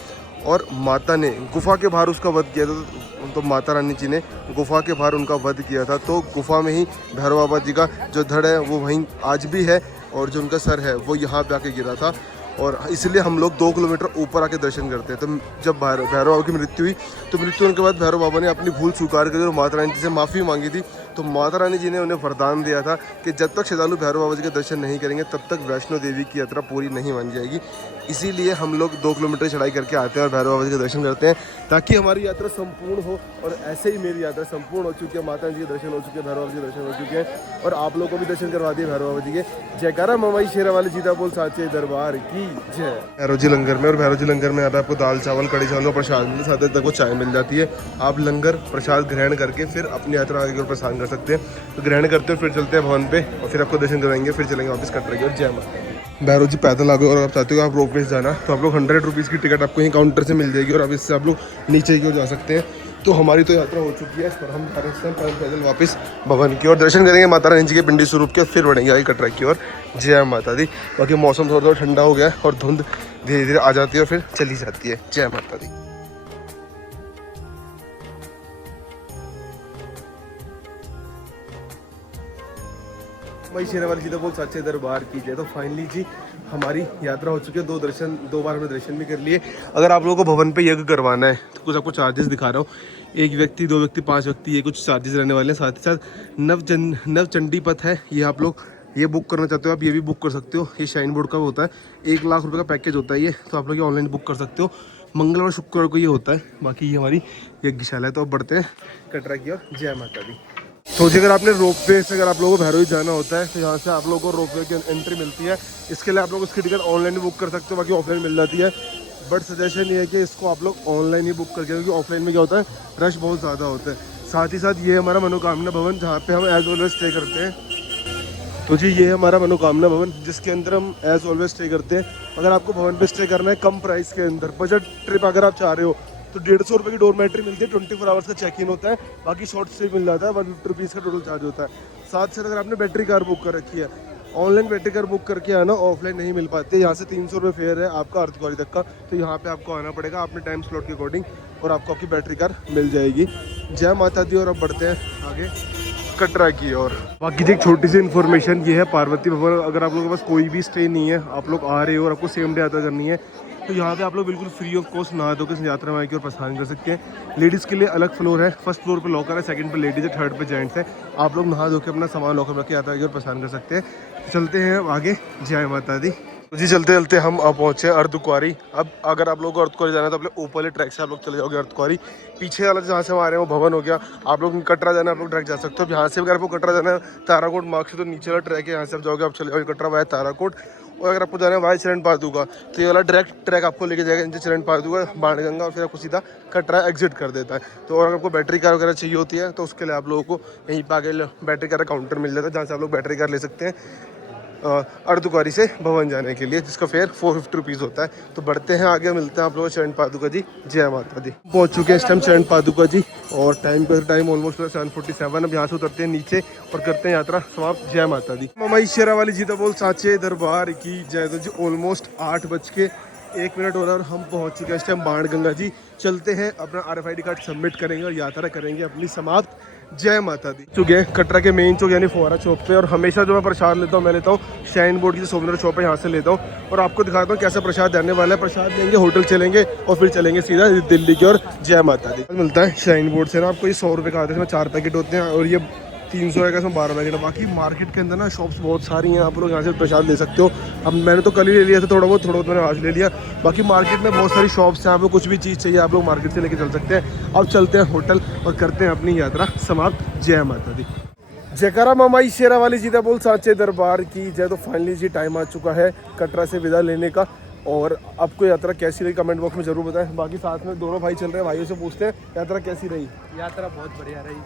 और माता ने गुफा के बाहर उसका वध किया था, तो माता रानी जी ने गुफा के बाहर उनका वध किया था। तो गुफा में ही भैरव बाबा जी का जो धड़ है वो वहीं आज भी है और जो उनका सर है वो यहाँ पे आके गिरा था और इसलिए हम लोग 2 किलोमीटर ऊपर आके दर्शन करते हैं। तो जब भैरव बाबा की मृत्यु हुई तो मृत्यु होने के बाद भैरव बाबा ने अपनी भूल स्वीकार कर दी और माता रानी जी से माफ़ी मांगी थी। तो माता रानी जी ने उन्हें वरदान दिया था कि जब तक श्रद्धालु भैरव बाबा जी के दर्शन नहीं करेंगे तब तक वैष्णो देवी की यात्रा पूरी नहीं मानी जाएगी। इसीलिए हम लोग 2 किलोमीटर चढ़ाई करके आते हैं और भैरव बाबा जी के दर्शन करते हैं ताकि हमारी यात्रा संपूर्ण हो। और ऐसे ही मेरी यात्रा संपूर्ण हो चुकी है, माता जी के दर्शन हो चुके हैं, भैरव बाबा जी के दर्शन हो चुके हैं और आप लोगों को भी दर्शन करवा दिए भैरव बाबा जी के। जयकारा ममाई शेरावाली जीदा बोल साचे दरबार की जय। भैरव जी लंगर में, और भैरव जी लंगर में यहाँ पे आपको दाल चावल कड़ी चावल का प्रसाद मिलता है, साथ ही आपको चाय मिल जाती है। आप लंगर प्रसाद ग्रहण करके फिर अपनी यात्रा आगे की ओर प्रस्थान कर सकते हैं। तो ग्रहण करते हो फिर चलते हैं भवन पे और फिर आपको दर्शन कराएंगे, फिर चलेंगे वापस कटरा की ओर। जय माता। भैरव जी पैदल आ गए और आप चाहते हो आप रोप वे जाना तो आप लोग 100 रुपीज़ की टिकट आपको यहीं काउंटर से मिल जाएगी और अब इससे आप लोग नीचे की ओर जा सकते हैं। तो हमारी तो यात्रा हो चुकी है और हम जा रहे हैं पैदल वापस भवन की ओर। दर्शन करेंगे माता रानी जी के पिंडी स्वरूप के, फिर बढ़ेंगे आगे कटरा की ओर। जय माता दी। बाकी मौसम थोड़ा ठंडा हो गया है और धुंध धीरे धीरे आ जाती है और फिर चली जाती है। जय माता दी। भाई शेरावाली जीदा बोल साचे दरबार की जय। तो फाइनली जी हमारी यात्रा हो चुकी है, 2 बार हमने दर्शन भी कर लिए। अगर आप लोगों को भवन पे यज्ञ करवाना है तो कुछ आपको चार्जेस दिखा रहा हूँ। 1 व्यक्ति, 2 व्यक्ति, 5 व्यक्ति, ये कुछ चार्जेस रहने वाले हैं। साथ ही साथ नव चंडी पथ है, ये आप लोग ये बुक करना चाहते हो आप ये भी बुक कर सकते हो। ये शाइन बोर्ड का होता है, 1 लाख रुपये का पैकेज होता है ये, तो आप लोग ये ऑनलाइन बुक कर सकते हो। मंगलवार शुक्रवार को ये होता है। बाकी ये हमारी यज्ञशाला है। तो अब बढ़ते हैं कटरा की ओर। जय माता दी। तो जी अगर आपने रोप वे से अगर आप लोगों को भैरव जाना होता है तो यहाँ से आप लोगों को रोप वे की एंट्री मिलती है। इसके लिए आप लोग उसकी टिकट ऑनलाइन भी बुक कर सकते हो, बाकी ऑफलाइन मिल जाती है। बट सजेशन ये है कि इसको आप लोग ऑनलाइन ही बुक करके, क्योंकि ऑफलाइन में क्या होता है रश बहुत ज़्यादा होता है। साथ ही साथ ये हमारा मनोकामना भवन जहाँ पे हम एज ऑलवेज स्टे करते हैं। तो जी ये है हमारा मनोकामना भवन जिसके अंदर हम एज ऑलवेज स्टे करते हैं। अगर आपको भवन पे स्टे करना है कम प्राइस के अंदर, बजट ट्रिप अगर आप चाह रहे हो तो 150 रुपये की डोरमेट्री मिलती है, 24 आवर्स का चेक इन होता है, बाकी शॉर्ट स्टे मिल जाता है, 150 रुपीज़ का टोटल चार्ज होता है। साथ साथ अगर आपने बैटरी कार बुक कर रखी है, ऑनलाइन बैटरी कार बुक करके आना, ऑफलाइन नहीं मिल पाते। यहाँ से 300 रुपये फेयर है आपका अर्धकुआरी तक का, तो यहाँ पे आपको आना पड़ेगा अपने टाइम स्लॉट के अकॉर्डिंग और आपको आपकी बैटरी कार मिल जाएगी। जय माता दी। और अब बढ़ते हैं आगे कटरा की ओर। बाकी जी एक छोटी सी इन्फॉर्मेशन ये है, पार्वती भवन अगर आप लोगों के पास कोई भी स्टे नहीं है, आप लोग आ रहे हो और आपको सेम डे यात्रा करनी है, तो यहाँ पे आप लोग बिल्कुल फ्री ऑफ कॉस्ट नहा धो के इस यात्रा में की और प्रस्थान कर सकते हैं। लेडीज़ के लिए अलग फ्लोर है, फर्स्ट फ्लोर पे लॉकर है, सेकंड पे लेडीज़ है, थर्ड पे जेंट्स है। आप लोग नहा धो के अपना सामान लॉकर रख के यात्रा की और प्रस्थान कर सकते हैं। चलते हैं आगे। जय माता दी। जी चलते चलते हम अब पहुंचे अर्धकुंवारी। अब अगर आप लोगों को अर्धकुंवारी जाना है तो अपने ऊपर ट्रैक से आप लोग चले जाओगे अर्धकुंवारी। पीछे वाला जहाँ से हम आ रहे हैं वो भवन हो गया। आप लोग कटरा जाना है, आप लोग डायरेक्ट जा सकते हो। यहाँ से अगर आपको कटरा जाना है ताराकोट मार्ग से तो नीचे वाला ट्रैक है, यहाँ से आप जाओगे, आप चले जाओगे कटरा वाया ताराकोट। और अगर आपको जाना है वाया चरण पादुका तो ये वाला डायरेक्ट ट्रैक आपको लेके जाएगा नीचे चरण पादुका बाणगंगा, और फिर आपको सीधा कटरा एग्जिट कर देता है। तो और अगर आपको बैटरी कार वगैरह चाहिए होती है तो उसके लिए आप लोगों को यहीं पर आगे बैटरी कार काउंटर मिल जाता है, जहाँ से आप लोग बैटरी कार ले सकते हैं अर्धकुंवारी से भवन जाने के लिए, जिसका फेयर 450 रुपीज़ होता है। तो बढ़ते हैं आगे, मिलते हैं आप लोगों को चरण पादुका जी। जय माता दी। पहुंच चुके हैं इस टाइम चरण पादुका जी और टाइम ऑलमोस्ट 7:47। अब यहाँ से उतरते हैं नीचे और करते हैं यात्रा समाप्त। जय माता दी। ममाई शेरा वाली जी बोल साचे दरबार की जय। तो जी ऑलमोस्ट 8:01 हो रहा है और हम पहुंच चुके हैं इस टाइम बाणगंगा जी। चलते हैं अपना RFID कार्ड सबमिट करेंगे और यात्रा करेंगे अपनी समाप्त। जय माता दी। चुके हैं कटरा के मेन चौक यानी फुहारा चौक पे, और हमेशा जो मैं प्रसाद लेता हूँ मैं लेता हूँ शाइन बोर्ड की सोमनाथ शॉप है, यहाँ से लेता हूँ और आपको दिखाता हूँ कैसा प्रसाद देने वाला है। प्रसाद लेंगे, होटल चलेंगे और फिर चलेंगे सीधा दिल्ली की ओर। जय माता दी। मिलता है शाइन बोर्ड से ना आपको ये 100 रुपये का आता है, इसमें 4 पैकेट होते हैं और ये 300 का इसमें 12 पैकेट। बाकी मार्केट के अंदर ना शॉप्स बहुत सारी हैं, आप लोग यहाँ से प्रसाद ले सकते हो। अब मैंने तो कल ही ले लिया था थोड़ा बहुत मैंने आज ले लिया। बाकी मार्केट में बहुत सारी शॉप्स हैं, आपको कुछ भी चीज़ चाहिए आप लोग मार्केट से लेके चल सकते हैं। अब चलते हैं होटल और करते हैं अपनी यात्रा समाप्त। जय माता दी। जयकारा ममाई शेरा वाली जी बोल साचे दरबार की जय। तो फाइनली जी टाइम आ चुका है कटरा से विदा लेने का, और आपको यात्रा कैसी रही कमेंट बॉक्स में जरूर बताएं। बाकी साथ में दोनों भाई चल रहे हैं, भाइयों से पूछते हैं यात्रा कैसी रही। यात्रा बहुत बढ़िया रही,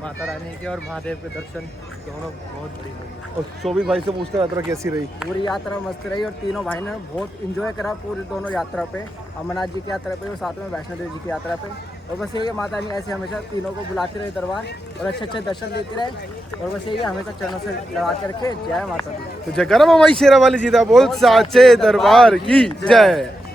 माता रानी के और महादेव के दर्शन दोनों बहुत बढ़िया। और शोभित भाई से पूछते हैं यात्रा कैसी रही। पूरी यात्रा मस्त रही और तीनों भाई ने बहुत इंजॉय करा पूरी दोनों यात्रा पे, अमरनाथ जी की यात्रा पे और साथ में वैष्णो देवी जी की यात्रा पे। और बस यही माता रानी ऐसे हमेशा तीनों को बुलाती रहे दरबार और अच्छे अच्छे दर्शन देती रहे, और बस यही हमेशा चरणों से लगा के रखे। जय माता दी। तो जयकारा ममाई शेरा वाली जी बोल साचे दरबार की जय।